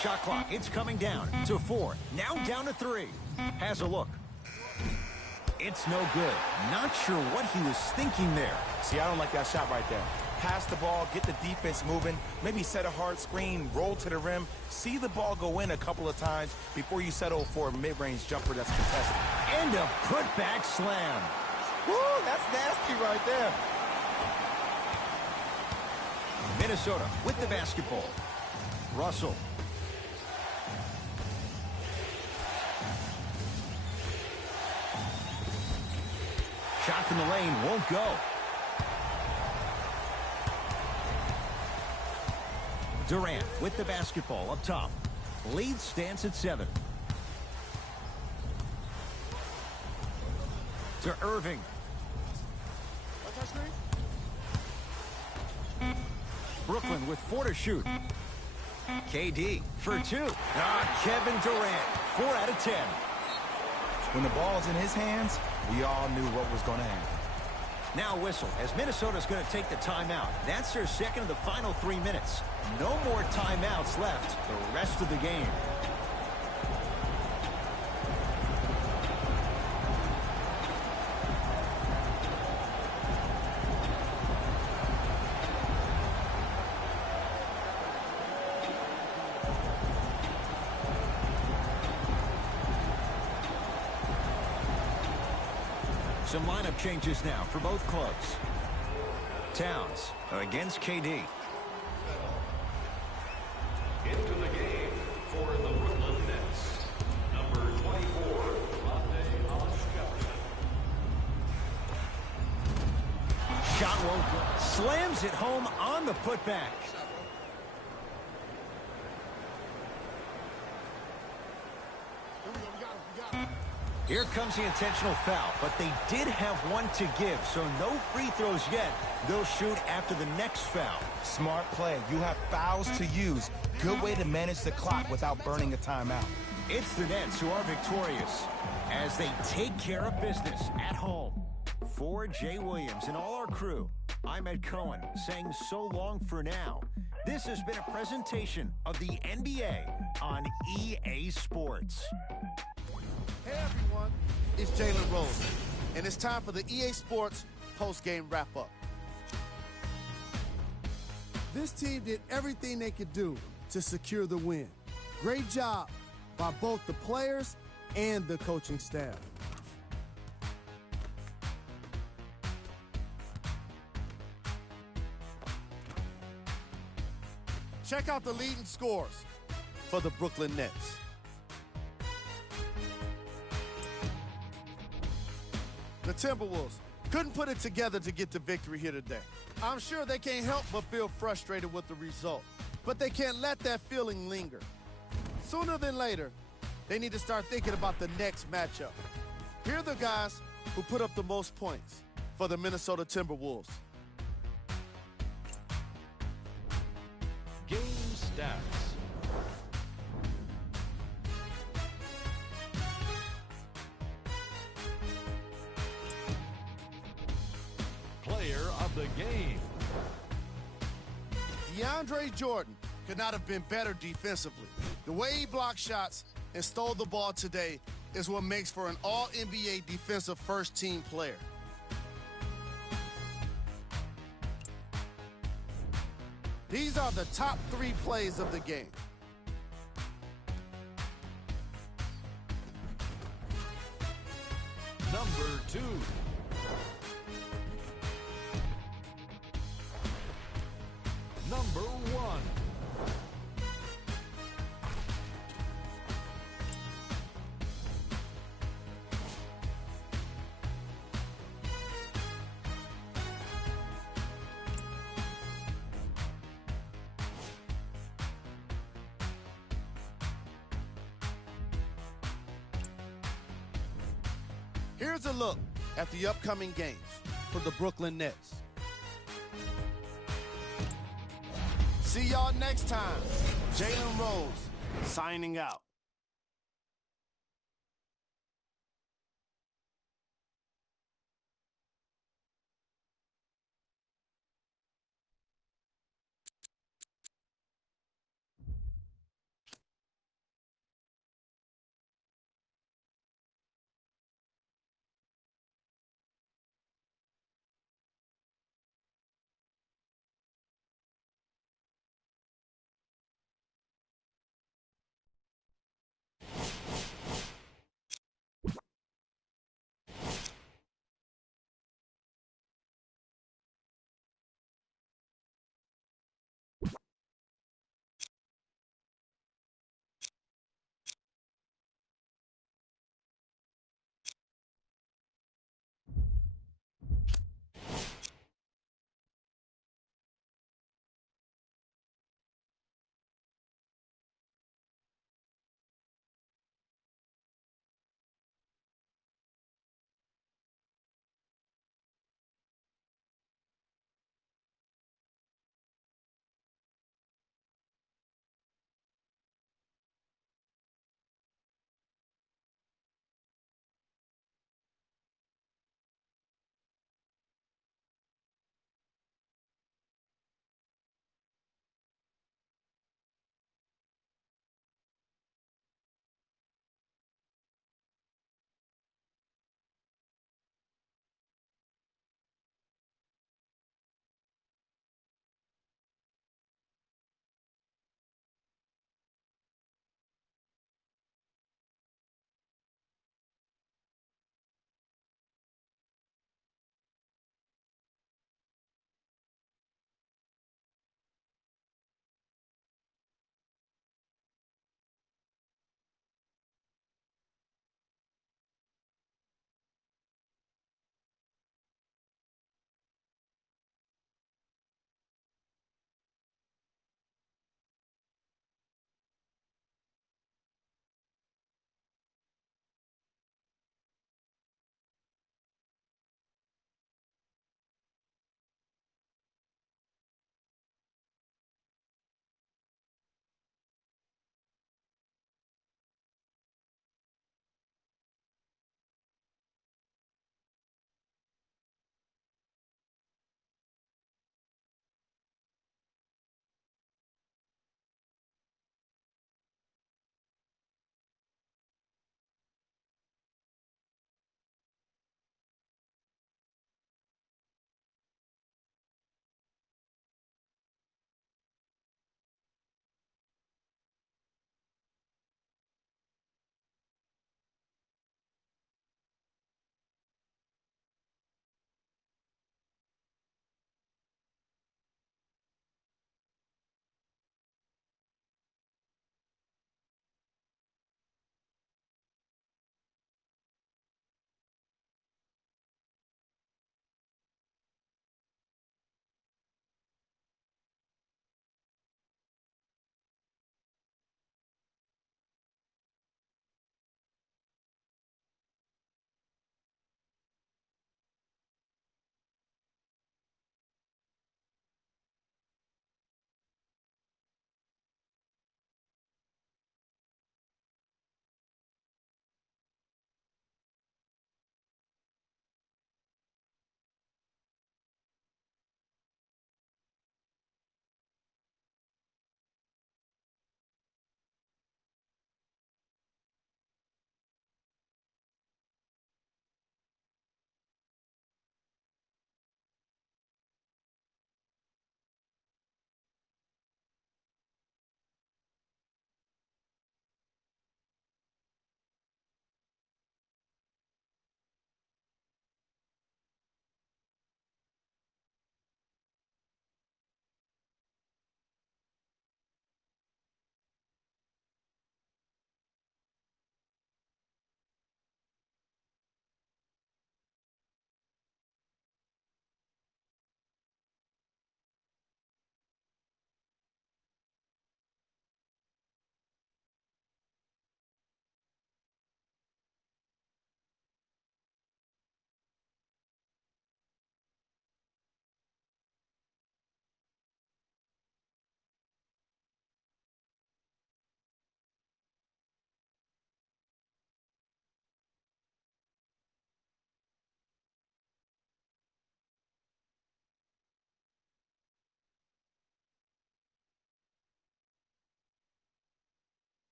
Shot clock, it's coming down to 4. Now down to 3. Has a look. It's no good. Not sure what he was thinking there. See, I don't like that shot right there. Pass the ball, get the defense moving, maybe set a hard screen, roll to the rim, see the ball go in a couple of times before you settle for a mid-range jumper that's contested. And a putback slam. Woo, that's nasty right there. Minnesota with the basketball. Russell. Shot from the lane won't go. Durant with the basketball up top. Lead stands at 7. To Irving. Brooklyn with 4 to shoot. KD for 2. Kevin Durant, 4 out of 10. When the ball's in his hands, we all knew what was going to happen. Now whistle as Minnesota's going to take the timeout. That's their second of the final 3 minutes. No more timeouts left the rest of the game. Some lineup changes now for both clubs. Towns against KD. Into the game for the Brooklyn Nets, number 24, Rondae Hollis-Jefferson. Shot won't go. Slams it home on the putback. Here comes the intentional foul, but they did have one to give, so no free throws yet. They'll shoot after the next foul. Smart play. You have fouls to use. Good way to manage the clock without burning a timeout. It's the Nets who are victorious as they take care of business at home. For Jay Williams and all our crew, I'm Ed Cohen saying so long for now. This has been a presentation of the NBA on EA Sports. Hey everyone, it's Jalen Rose, and it's time for the EA Sports post-game wrap-up. This team did everything they could do to secure the win. Great job by both the players and the coaching staff. Check out the leading scores for the Brooklyn Nets. The Timberwolves couldn't put it together to get the victory here today. I'm sure they can't help but feel frustrated with the result, but they can't let that feeling linger. Sooner than later, they need to start thinking about the next matchup. Here are the guys who put up the most points for the Minnesota Timberwolves. Give stats. Player of the game. DeAndre Jordan could not have been better defensively. The way he blocked shots and stole the ball today is what makes for an all-NBA defensive first-team player. These are the top 3 plays of the game. Number 2. Number 1. Here's a look at the upcoming games for the Brooklyn Nets. See y'all next time. Jalen Rose signing out.